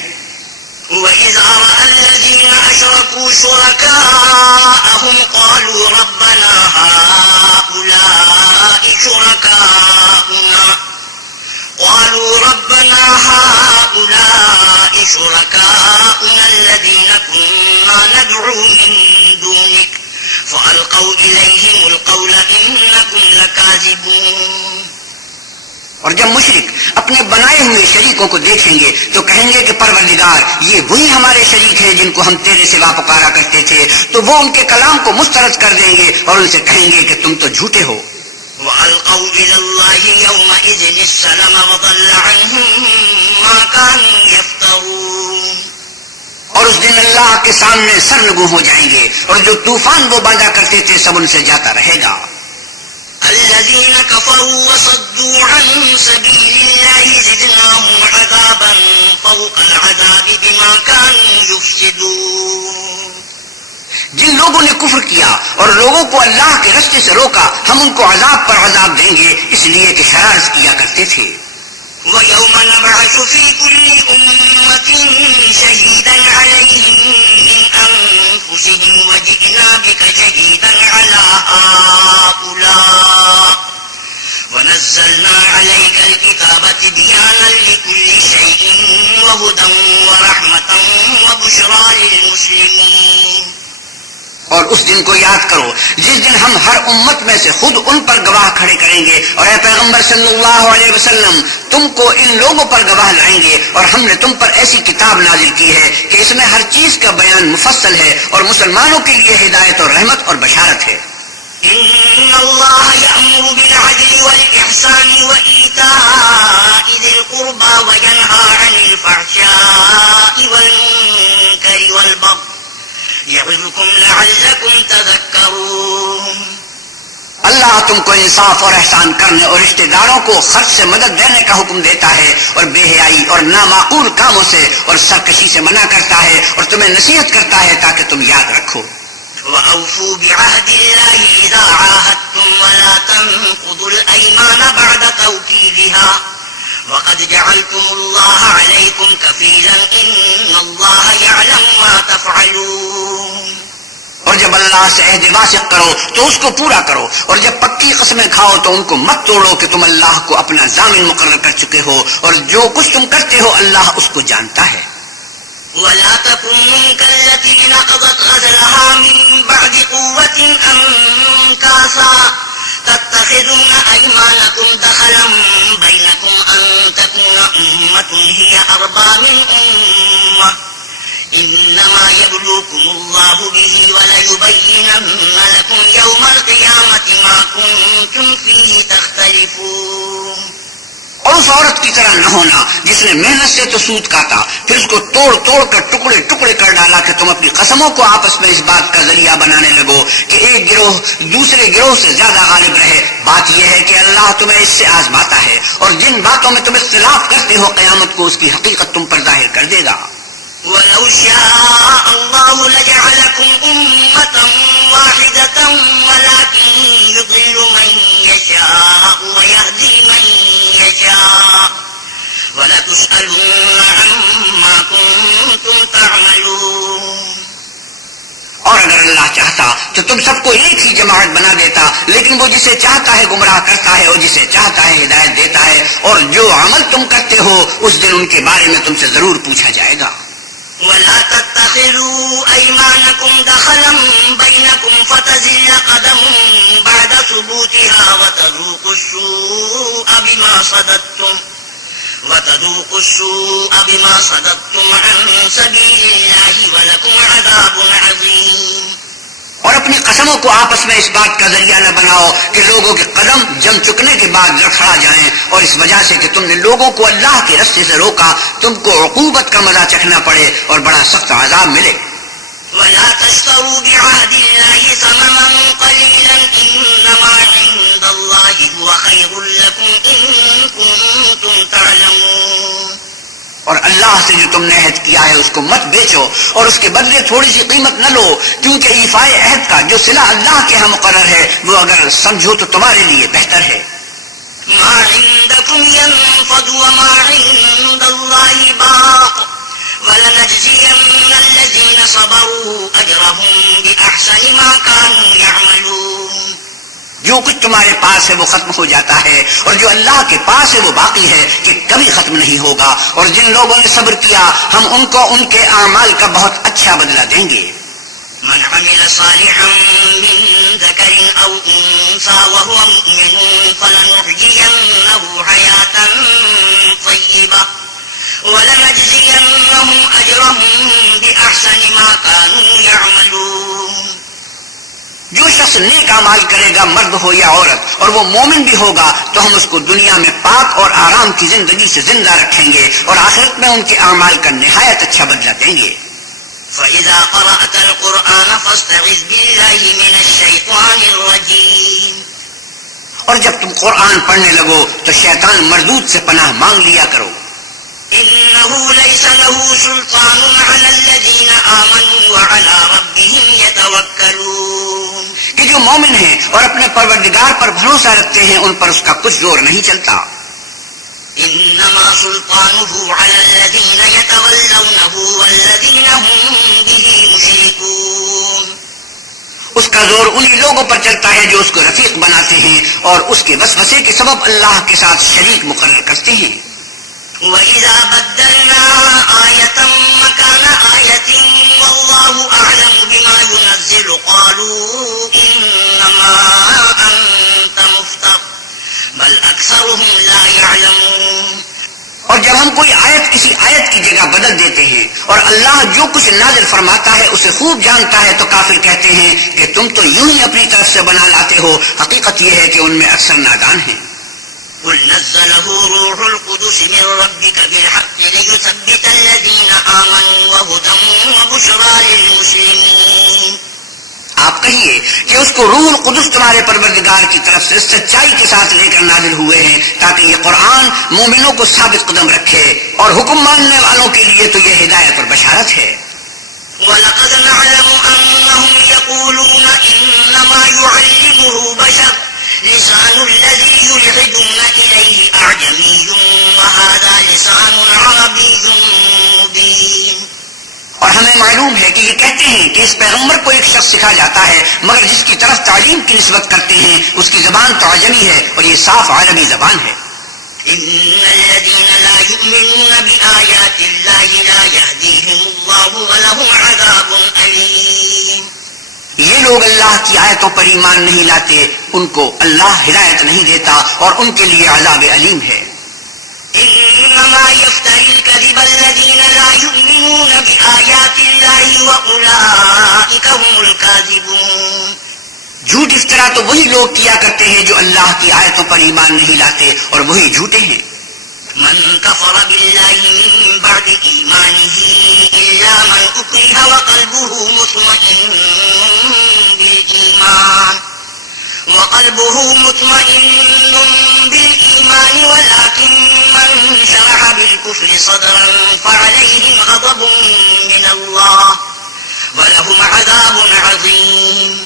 وَإِذَا رَأَى الَّذِينَ أَشْرَكُوا شُرَكَاءَهُمْ قَالُوا رَبَّنَا هَؤُلَاءِ شُرَكَاؤُنَا الَّذِينَ كُنَّا نَدْعُو مِن دُونِكَ فَأَلْقَوْا إِلَيْهِمُ الْقَوْلَ إِنَّكُمْ لَكَاذِبُونَ۔ اور جب مشرک اپنے بنائے ہوئے شریکوں کو دیکھیں گے تو کہیں گے کہ پروردگار، یہ وہی ہمارے شریک ہیں جن کو ہم تیرے سوا پکارا کرتے تھے، تو وہ ان کے کلام کو مسترد کر دیں گے اور ان سے کہیں گے کہ تم تو جھوٹے ہو۔ وَأَلْقَوْا إِلَى اللَّهِ يَوْمَئِذٍ السَّلَمَ وَضَلَّ عَنْهُمْ مَا كَانُوا يَفْتَرُونَ۔ اور اس دن اللہ کے سامنے سرنگوں ہو جائیں گے، اور جو طوفان وہ باندھا کرتے تھے سب ان سے جاتا رہے گا۔ الذين كفروا وصدوا عن سبيل الله زدناهم عذابا فوق العذاب بما كانوا يفسدون۔ جن لوگوں نے کفر کیا اور لوگوں کو اللہ کے رستے سے روکا، ہم ان کو عذاب پر عذاب دیں گے اس لیے کہ شرارت کیا کرتے تھے۔ وَيَوْمَ نَبْعَثُ فِي كُلِّ أُمَّةٍ شَهِيدًا عَلَيْهِم مِّنْ أَنفُسِهِمْ وَجِئْنَا بِكَ شَهِيدًا عَلَىٰ هَٰؤُلَاءِ وَنَزَّلْنَا عَلَيْكَ الْكِتَابَ تِبْيَانًا لِكُلِّ شَيْءٍ وهدى ورحمة وبشرى للمسلمين. اور اس دن کو یاد کرو جس دن ہم ہر امت میں سے خود ان پر گواہ کھڑے کریں گے، اور اے پیغمبر صلی اللہ علیہ وسلم تم کو ان لوگوں پر گواہ لائیں گے، اور ہم نے تم پر ایسی کتاب نازل کی ہے کہ اس میں ہر چیز کا بیان مفصل ہے، اور مسلمانوں کے لیے ہدایت اور رحمت اور بشارت ہے. إن الله يأمر بالعدل والإحسان وإيتاء ذي القربى وينهى عن الفحشاء والمنكر والبغي يعظكم لعلكم تذكرون. اللہ تم کو انصاف اور احسان کرنے اور رشتہ داروں کو خرچ سے مدد دینے کا حکم دیتا ہے، اور بے حیائی اور نامعقول کاموں سے اور سرکشی سے منع کرتا ہے، اور تمہیں نصیحت کرتا ہے تاکہ تم یاد رکھو. وأوفوا بعهد الله إذا عاهدتم ولا تنقضوا الأيمان بعد توكيدها وقد جعلتم الله عليكم كفيلا إن الله يعلم ما تفعلون. اور جب اللہ سے عہد واثق کرو تو اس کو پورا کرو، اور جب پکی قسمیں کھاؤ تو ان کو مت توڑو کہ تم اللہ کو اپنا ضامن مقرر کر چکے ہو، اور جو کچھ تم کرتے ہو اللہ اس کو جانتا ہے. ولا تكونوا كالتي نقضت غزلها من بعد قوة أنكاثا تتخذون أيمانكم دخلا بينكم أن تكون أمة هي أربى من أمة إنما يبلوكم الله به وليبينن لكم يوم القيامة ما كنتم فيه تختلفون. اور اس عورت کی طرح نہ ہونا جس نے محنت سے تو سود کاٹا، پھر اس کو توڑ توڑ کر ٹکڑے ٹکڑے کر ڈالا کہ تم اپنی قسموں کو آپس میں اس بات کا ذریعہ بنانے لگو کہ ایک گروہ دوسرے گروہ سے زیادہ غالب رہے. بات یہ ہے کہ اللہ تمہیں اس سے آزماتا ہے، اور جن باتوں میں تم اختلاف کرتے ہو قیامت کو اس کی حقیقت تم پر ظاہر کر دے گا. ولو شاء الله لجعلكم أمة واحدة ولكن يضل من يشاء ويهدي من يشاء ولتسألن عما كنتم تعملون. اور اگر اللہ چاہتا تو تم سب کو ایک ہی جماعت بنا دیتا، لیکن وہ جسے چاہتا ہے گمراہ کرتا ہے اور جسے چاہتا ہے ہدایت دیتا ہے، اور جو عمل تم کرتے ہو اس دن ان کے بارے میں تم سے ضرور پوچھا جائے گا. ولا تتخذوا أيمانكم دخلا بينكم فتزل قدم بعد ثبوتها وتذوقوا السوء بما صددتم عن سبيل الله ولكم عذاب عظيم. اور اپنی قسموں کو آپس میں اس بات کا ذریعہ نہ بناؤ کہ لوگوں کے قدم جم چکنے کے بعد لڑکھڑا جائیں، اور اس وجہ سے کہ تم نے لوگوں کو اللہ کے رستے سے روکا تم کو عقوبت کا مزہ چکھنا پڑے اور بڑا سخت عذاب ملے. ولا تشتروا بعهد الله ثمنا قليلا إنما عند الله هو خير لكم إن كنتم تعلمون. اور اللہ سے جو تم نے عہد کیا ہے اس کو مت بیچو، اور اس کے بدلے تھوڑی سی قیمت نہ لو، کیونکہ ایفائے عہد کا جو صلہ اللہ کے ہاں مقرر ہے وہ اگر سمجھو تو تمہارے لیے بہتر ہے. ما عندكم ينفد وما عند الله باق ولنجزين الذين صبروا أجرهم بأحسن ما كانوا يعملون. جو کچھ تمہارے پاس ہے وہ ختم ہو جاتا ہے، اور جو اللہ کے پاس ہے وہ باقی ہے کہ کبھی ختم نہیں ہوگا، اور جن لوگوں نے صبر کیا ہم ان کو ان کے اعمال کا بہت اچھا بدلہ دیں گے. من عمل صالحا من ذكر أو أنثى وهو مؤمن فلنحيينه حياة طيبة ولنجزينهم أجرهم بأحسن ما كانوا يعملون. جو شخص نیک اعمال کرے گا مرد ہو یا عورت اور وہ مومن بھی ہوگا تو ہم اس کو دنیا میں پاک اور آرام کی زندگی سے زندہ رکھیں گے اور آخرت میں ان کے اعمال کا نہایت اچھا بدلہ دیں گے. فإذا قرأت القرآن فاستعذ بالله من الشيطان الرجيم. اور جب تم قرآن پڑھنے لگو تو شیطان مردود سے پناہ مانگ لیا کرو. إنه ليس له سلطان على الذين آمنوا وعلى ربهم يتوكلون. کہ جو مومن ہیں اور اپنے پروردگار پر بھروسہ رکھتے ہیں ان پر اس کا کچھ زور نہیں چلتا. إنما سلطانه على الذين يتولونه والذين هم به مشركون. اس کا زور انہی لوگوں پر چلتا ہے جو اس کو رفیق بناتے ہیں اور اس کے وسوسے کے سبب اللہ کے ساتھ شریک مقرر کرتے ہیں. وَإِذَا بَدَّلْنَا آيَةً مَّكَانَ آيَةٍ وَاللَّهُ أَعْلَمُ بِمَا يُنَزِّلُ قَالُوا إِنَّمَا أَنتَ مُفْتَرٍ بَلْ أَكْثَرُهُمْ لَا يَعْلَمُونَ۔ اور جب ہم کوئی آیت کسی آیت کی جگہ بدل دیتے ہیں اور اللہ جو کچھ نازل فرماتا ہے اسے خوب جانتا ہے تو کافر کہتے ہیں کہ تم تو یوں ہی اپنی طرف سے بنا لاتے ہو، حقیقت یہ ہے کہ ان میں اکثر نادان ہیں۔ قُلْ نَزَّلَهُ رُوحُ الْقُدُسِ مِنْ رَبِّكَ بِالْحَقِّ لِيُثَبِّتَ الَّذِينَ آمَنُوا وَهُدًى وَبُشْرَى لِلْمُسْلِمِينَ۔ آپ کہیے کہ اس کو روح القدس تمہارے پروردگار کی طرف سے سچائی کے ساتھ لے کر نازل ہوئے ہیں تاکہ یہ قرآن مومنوں کو ثابت قدم رکھے، اور حکم ماننے والوں کے لیے تو یہ ہدایت اور بشارت ہے۔ وَلَقَدْ نَعْلَمُ أَنَّهُمْ يَقُولُونَ إِنَّمَا يُعَلِّمُهُ بَشَرٌ لِسَانُ الَّذِي يُلْحِدُونَ إِلَيْهِ أَعْجَمِيٌّ وَهَذَا لِسَانٌ عَرَبِيٌّ مُبِينٌ۔ اور ہمیں معلوم ہے کہ یہ کہتے ہیں کہ اس پیغمبر کو ایک شخص سکھا جاتا ہے، مگر جس کی طرف تعلیم کی نسبت کرتے ہیں اس کی زبان تو عجمی ہے اور یہ صاف عربی زبان ہے۔ إِنَّ الَّذِينَ لَا يُؤْمِنُونَ بِآيَاتِ اللَّهِ لَا يَهْدِيهِمُ اللَّهُ وَلَهُمْ عَذَابٌ أَلِيمٌ۔ یہ لوگ اللہ کی آیتوں پر ایمان نہیں لاتے، ان کو اللہ ہدایت نہیں دیتا اور ان کے لیے عذاب علیم ہے۔ إِنَّمَا يَفْتَرِي الْكَذِبَ الَّذِينَ لَا يُؤْمِنُونَ بِآيَاتِ اللَّهِ وَأُولَئِكَ هُمُ الْكَاذِبُونَ۔ جھوٹ افطرا تو وہی لوگ کیا کرتے ہیں جو اللہ کی آیتوں پر ایمان نہیں لاتے، اور وہی جھوٹے ہیں۔ من كفر بالله من بعد إيمانه إلا من أكره وقلبه مطمئن بالإيمان ولكن من شرح بالكفر صدرا فعليهم غضب من الله ولهم عذاب عظيم۔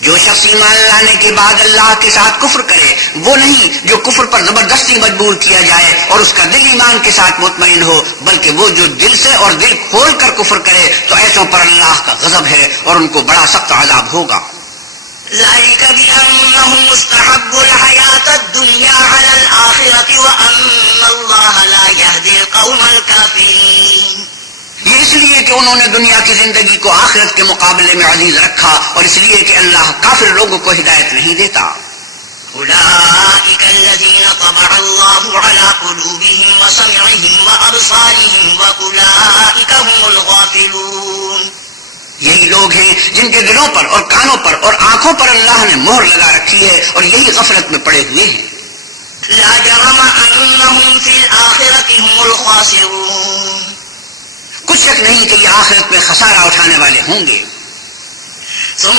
جو شخص ایمان لانے کے بعد اللہ کے ساتھ کفر کرے وہ نہیں جو کفر پر زبردستی مجبور کیا جائے اور اس کا دل ایمان کے ساتھ مطمئن ہو، بلکہ وہ جو دل سے اور دل کھول کر کفر کرے تو ایسوں پر اللہ کا غضب ہے اور ان کو بڑا سخت عذاب ہوگا۔ ذلك بأنهم استحبوا الحياة الدنيا على الآخرة وأن الله لا يهدي القوم الكافرين۔ یہ اس لیے کہ انہوں نے دنیا کی زندگی کو آخرت کے مقابلے میں عزیز رکھا، اور اس لیے کہ اللہ کافر لوگوں کو ہدایت نہیں دیتا۔ أولئك الذين طبع الله على قلوبهم وسمعهم وأبصارهم وأولئك هم الغافلون۔ یہی لوگ ہیں جن کے دلوں پر اور کانوں پر اور آنکھوں پر اللہ نے مہر لگا رکھی ہے اور یہی غفلت میں پڑے ہوئے ہیں۔ لا جرم أنهم في الآخرة هم الخاسرون۔ کچھ شک نہیں کہ یہ آخرت میں خسارہ اٹھانے والے ہوں گے۔ ثم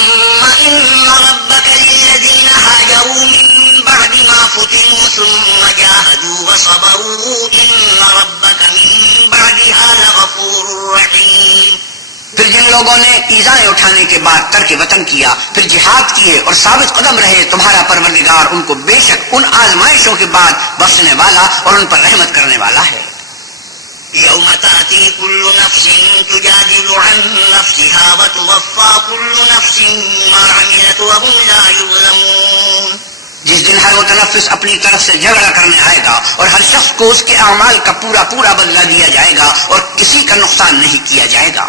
إن ربك للذين هاجروا من بعد ما فتنوا ثم جاهدوا وصبروا إن ربك من بعدها لغفور رحيم۔ پھر جن لوگوں نے ایذائیں اٹھانے کے بعد ترک وطن کیا، پھر جہاد کیے اور ثابت قدم رہے، تمہارا پروردگار ان کو بے شک ان آزمائشوں کے بعد بخشنے والا اور ان پر رحمت کرنے والا ہے۔ يوم تأتي كل نفس تجادل عن نفسها وتوفى كل نفس ما عملت وهم لا يظلمون۔ جس دن ہر متنفس اپنی طرف سے جھگڑا کرنے آئے گا اور ہر شخص کو اس کے اعمال کا پورا پورا بدلہ دیا جائے گا اور کسی کا نقصان نہیں کیا جائے گا۔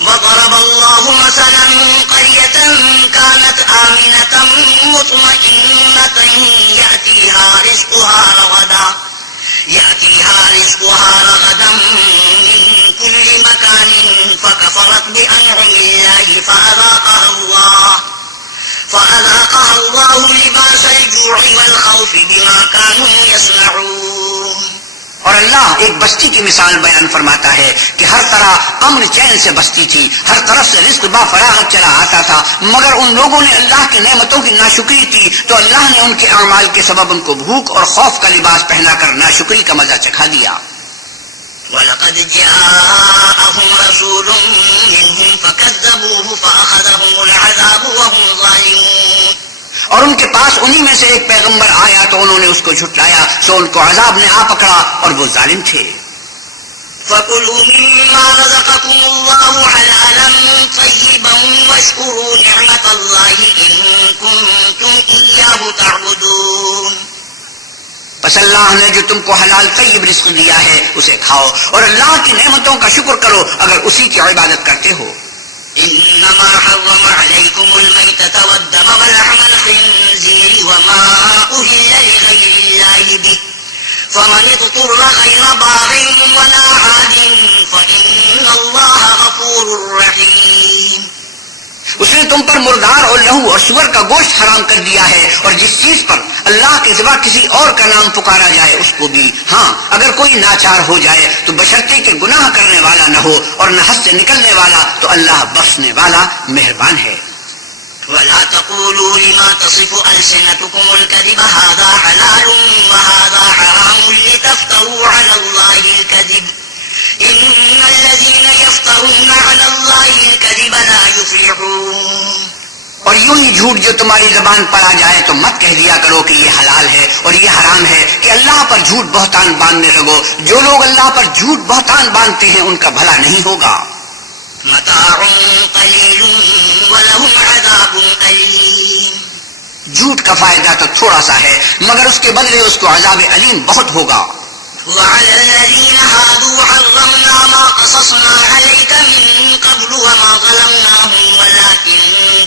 وضرب الله مثلا قرية كانت آمنة مطمئنة يأتيها رزقها رغدا من كل مكان فكفرت بأنعم الله فأذاقها الله لباس الجوع والخوف بما كانوا يصنعون۔ اور اللہ ایک بستی کی مثال بیان فرماتا ہے کہ ہر طرح امن چین سے بستی تھی، ہر طرف سے رزق بافراغت چلا آتا تھا، مگر ان لوگوں نے اللہ کی نعمتوں کی ناشکری کی تو اللہ نے ان کے اعمال کے سبب ان کو بھوک اور خوف کا لباس پہنا کر ناشکری کا مزہ چکھا دیا۔ وَلَقَدْ جَاءَهُمْ رَسُولٌ مِّنْهُمْ فَكَذَّبُوهُ فَأَخَذَهُمُ الْعَذَابُ وَهُمْ ظَالِمُونَ۔ اور ان کے پاس انہی میں سے ایک پیغمبر آیا تو انہوں نے اس کو جھٹلایا، سو ان کو عذاب نے آ پکڑا اور وہ ظالم تھے۔ فَكُلُوا مِمَّا رَزَقَكُمُ اللَّهُ حَلَالًا طَيِّبًا وَاشْكُرُوا نِعْمَةَ اللَّهِ إِن كُنتُمْ إِيَّاهُ تَعْبُدُونَ۔ بس اللہ نے جو تم کو حلال طیب رزق دیا ہے اسے کھاؤ اور اللہ کی نعمتوں کا شکر کرو اگر اسی کی عبادت کرتے ہو. انما حرم عليكم الميتة والدم ولحم الخنزير وما أهل لغير الله به فمن اضطر غير باغ ولا عاد فإن الله غفور رحيم. اس نے تم پر مردار اور لہو اور سور کا گوشت حرام کر دیا ہے اور جس چیز پر اللہ کے سوا کسی اور کا نام پکارا جائے اس کو بھی. ہاں اگر کوئی ناچار ہو جائے تو بشرطے کہ گناہ کرنے والا نہ ہو اور نہ حد سے نکلنے والا تو اللہ بخشنے والا مہربان ہے. ولا تقولوا لما تصف ألسنتكم الكذب هذا حلال وهذا حرام لتفتروا على الله الكذب إن الذين يفترون على الله الكذب لا يفلحون. اور یوں ہی جھوٹ جو تمہاری زبان پر آ جائے تو مت کہہ دیا کرو کہ یہ حلال ہے اور یہ حرام ہے کہ اللہ پر جھوٹ بہتان باندھنے لگو. جو لوگ اللہ پر جھوٹ بہتان باندھتے ہیں ان کا بھلا نہیں ہوگا. متاع قلیل ولہم عذاب علیم. جھوٹ کا فائدہ تو تھوڑا سا ہے مگر اس کے بدلے اس کو عذاب علیم بہت ہوگا. وعلى الذين هادوا حرمنا ما قصصنا عليك من قبل وما ظلمناهم ولكن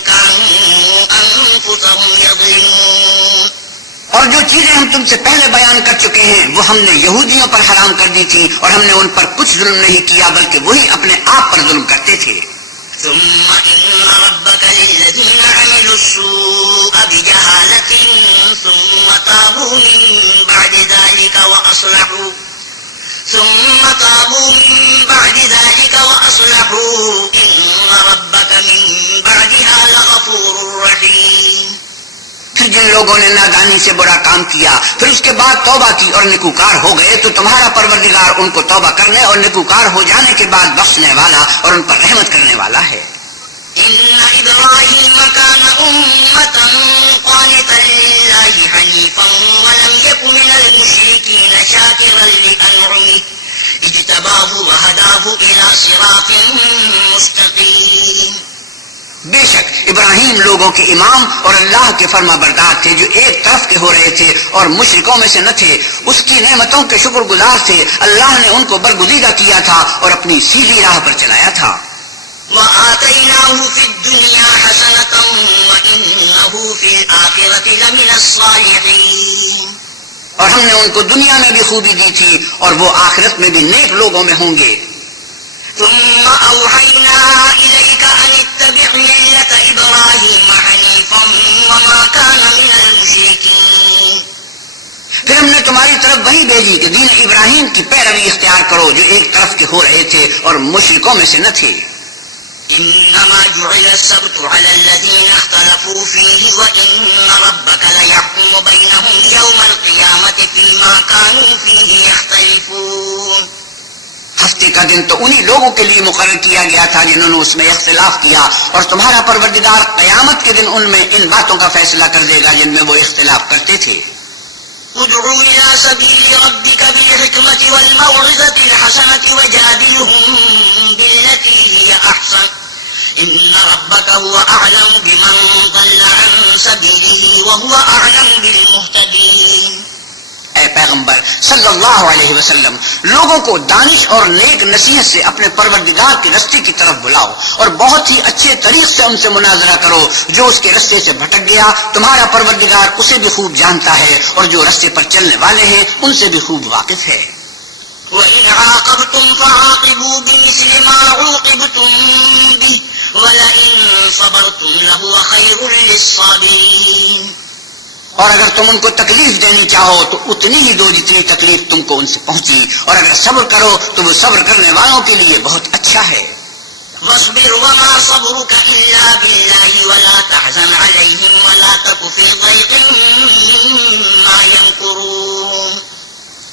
كانوا أنفسهم يظلمون. اور جو چیزیں ہم تم سے پہلے بیان کر چکے ہیں وہ ہم نے یہودیوں پر حرام کر دی تھی اور ہم نے ان پر کچھ ظلم نہیں کیا بلکہ وہی اپنے آپ پر ظلم کرتے تھے. ثم إن ربك للذين عملوا السوء بجهالة ثم تابوا من بعد ذلك وأصلحوا إن ربك من بعدها لغفور رحيم. پھر جن لوگوں نے نادانی سے برا کام کیا پھر اس کے بعد توبہ کی اور نیکوکار ہو گئے تو تمہارا پروردگار ان کو توبہ کرنے اور نیکوکار ہو جانے کے بعد بخشنے والا اور ان پر رحمت کرنے والا ہے. إن إبراهيم كان أمة قانتا لله حنيفا ولم يك من المشركين شاكرا لأنعمه اجتباه وهداه إلى صراط مستقيم. بے شک ابراہیم لوگوں کے امام اور اللہ کے فرما بردار تھے جو ایک طرف کے ہو رہے تھے اور مشرکوں میں سے نہ تھے. اس کی نعمتوں کے شکر گزار تھے. اللہ نے ان کو برگزیدہ کیا تھا اور اپنی سیدھی راہ پر چلایا تھا. وآتيناه في الدنيا حسنة وإنه في الآخرة لمن الصالحين. اور ہم نے ان کو دنیا میں بھی خوبی دی تھی اور وہ آخرت میں بھی نیک لوگوں میں ہوں گے. ثم أوحينا إليك أن اتبع ملة إبراهيم حنيفا وما كان من المشركين. پھر ہم نے تمہاری طرف وہی بھیجی کہ دین ابراہیم کی پیروی اختیار کرو جو ایک طرف کے ہو رہے تھے اور مشرکوں میں سے نہ تھے. إنما جعل السبت على الذين اختلفوا فيه وإن ربك ليحكم بينهم يوم القيامة فيما كانوا فيه يختلفون. ہفتے کا دن تو انہی لوگوں کے لیے مقرر کیا گیا تھا جنہوں نے اس میں اختلاف کیا اور تمہارا پروردگار قیامت کے دن ان میں ان باتوں کا فیصلہ کر دے گا جن میں وہ اختلاف کرتے تھے. ادعو إلى سبيل ربك بالحكمة والموعظة الحسنة وجادلهم بالتي هي أحسن إن ربك هو أعلم بمن ضل عن سبيله وهو أعلم بالمهتدين. اے پیغمبر صلی اللہ علیہ وسلم لوگوں کو دانش اور نیک نصیحت سے اپنے پروردگار کے رستے کی طرف بلاؤ اور بہت ہی اچھے طریق سے ان سے مناظرہ کرو. جو اس کے رستے سے بھٹک گیا تمہارا پروردگار اسے بھی خوب جانتا ہے اور جو رستے پر چلنے والے ہیں ان سے بھی خوب واقف ہے. وَإِنْ عَاقَبْتُمْ فَعَاقِبُوا بِمِثْلِ مَا عُوقِبْتُمْ بِهِ وَلَئِنْ صَبَرْتُمْ لَهُوَ خَيْرٌ لِلصَّابِرِينَ. اور اگر تم ان کو تکلیف دینی چاہو تو اتنی ہی دو جتنی تکلیف تم کو ان سے پہنچی اور اگر صبر کرو تو وہ صبر کرنے والوں کے لیے بہت اچھا ہے. واصبر وما صبرك إلا بالله ولا تحزن عليهم ولا تك في ضيق مما يمكرون.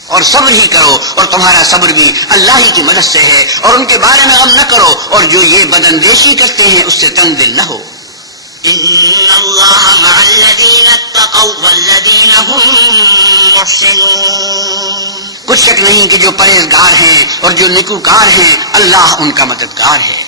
اور صبر ہی کرو اور تمہارا صبر بھی اللہ ہی کی مدد سے ہے اور ان کے بارے میں غم نہ کرو اور جو یہ بداندیشی کرتے ہیں اس سے تنگ دل نہ ہو. إن الله مع الذين اتقوا والذين هم محسنون. کچھ شک نہیں کہ جو پرہیزگار ہیں اور جو نیکوکار ہیں اللہ ان کا مددگار ہے.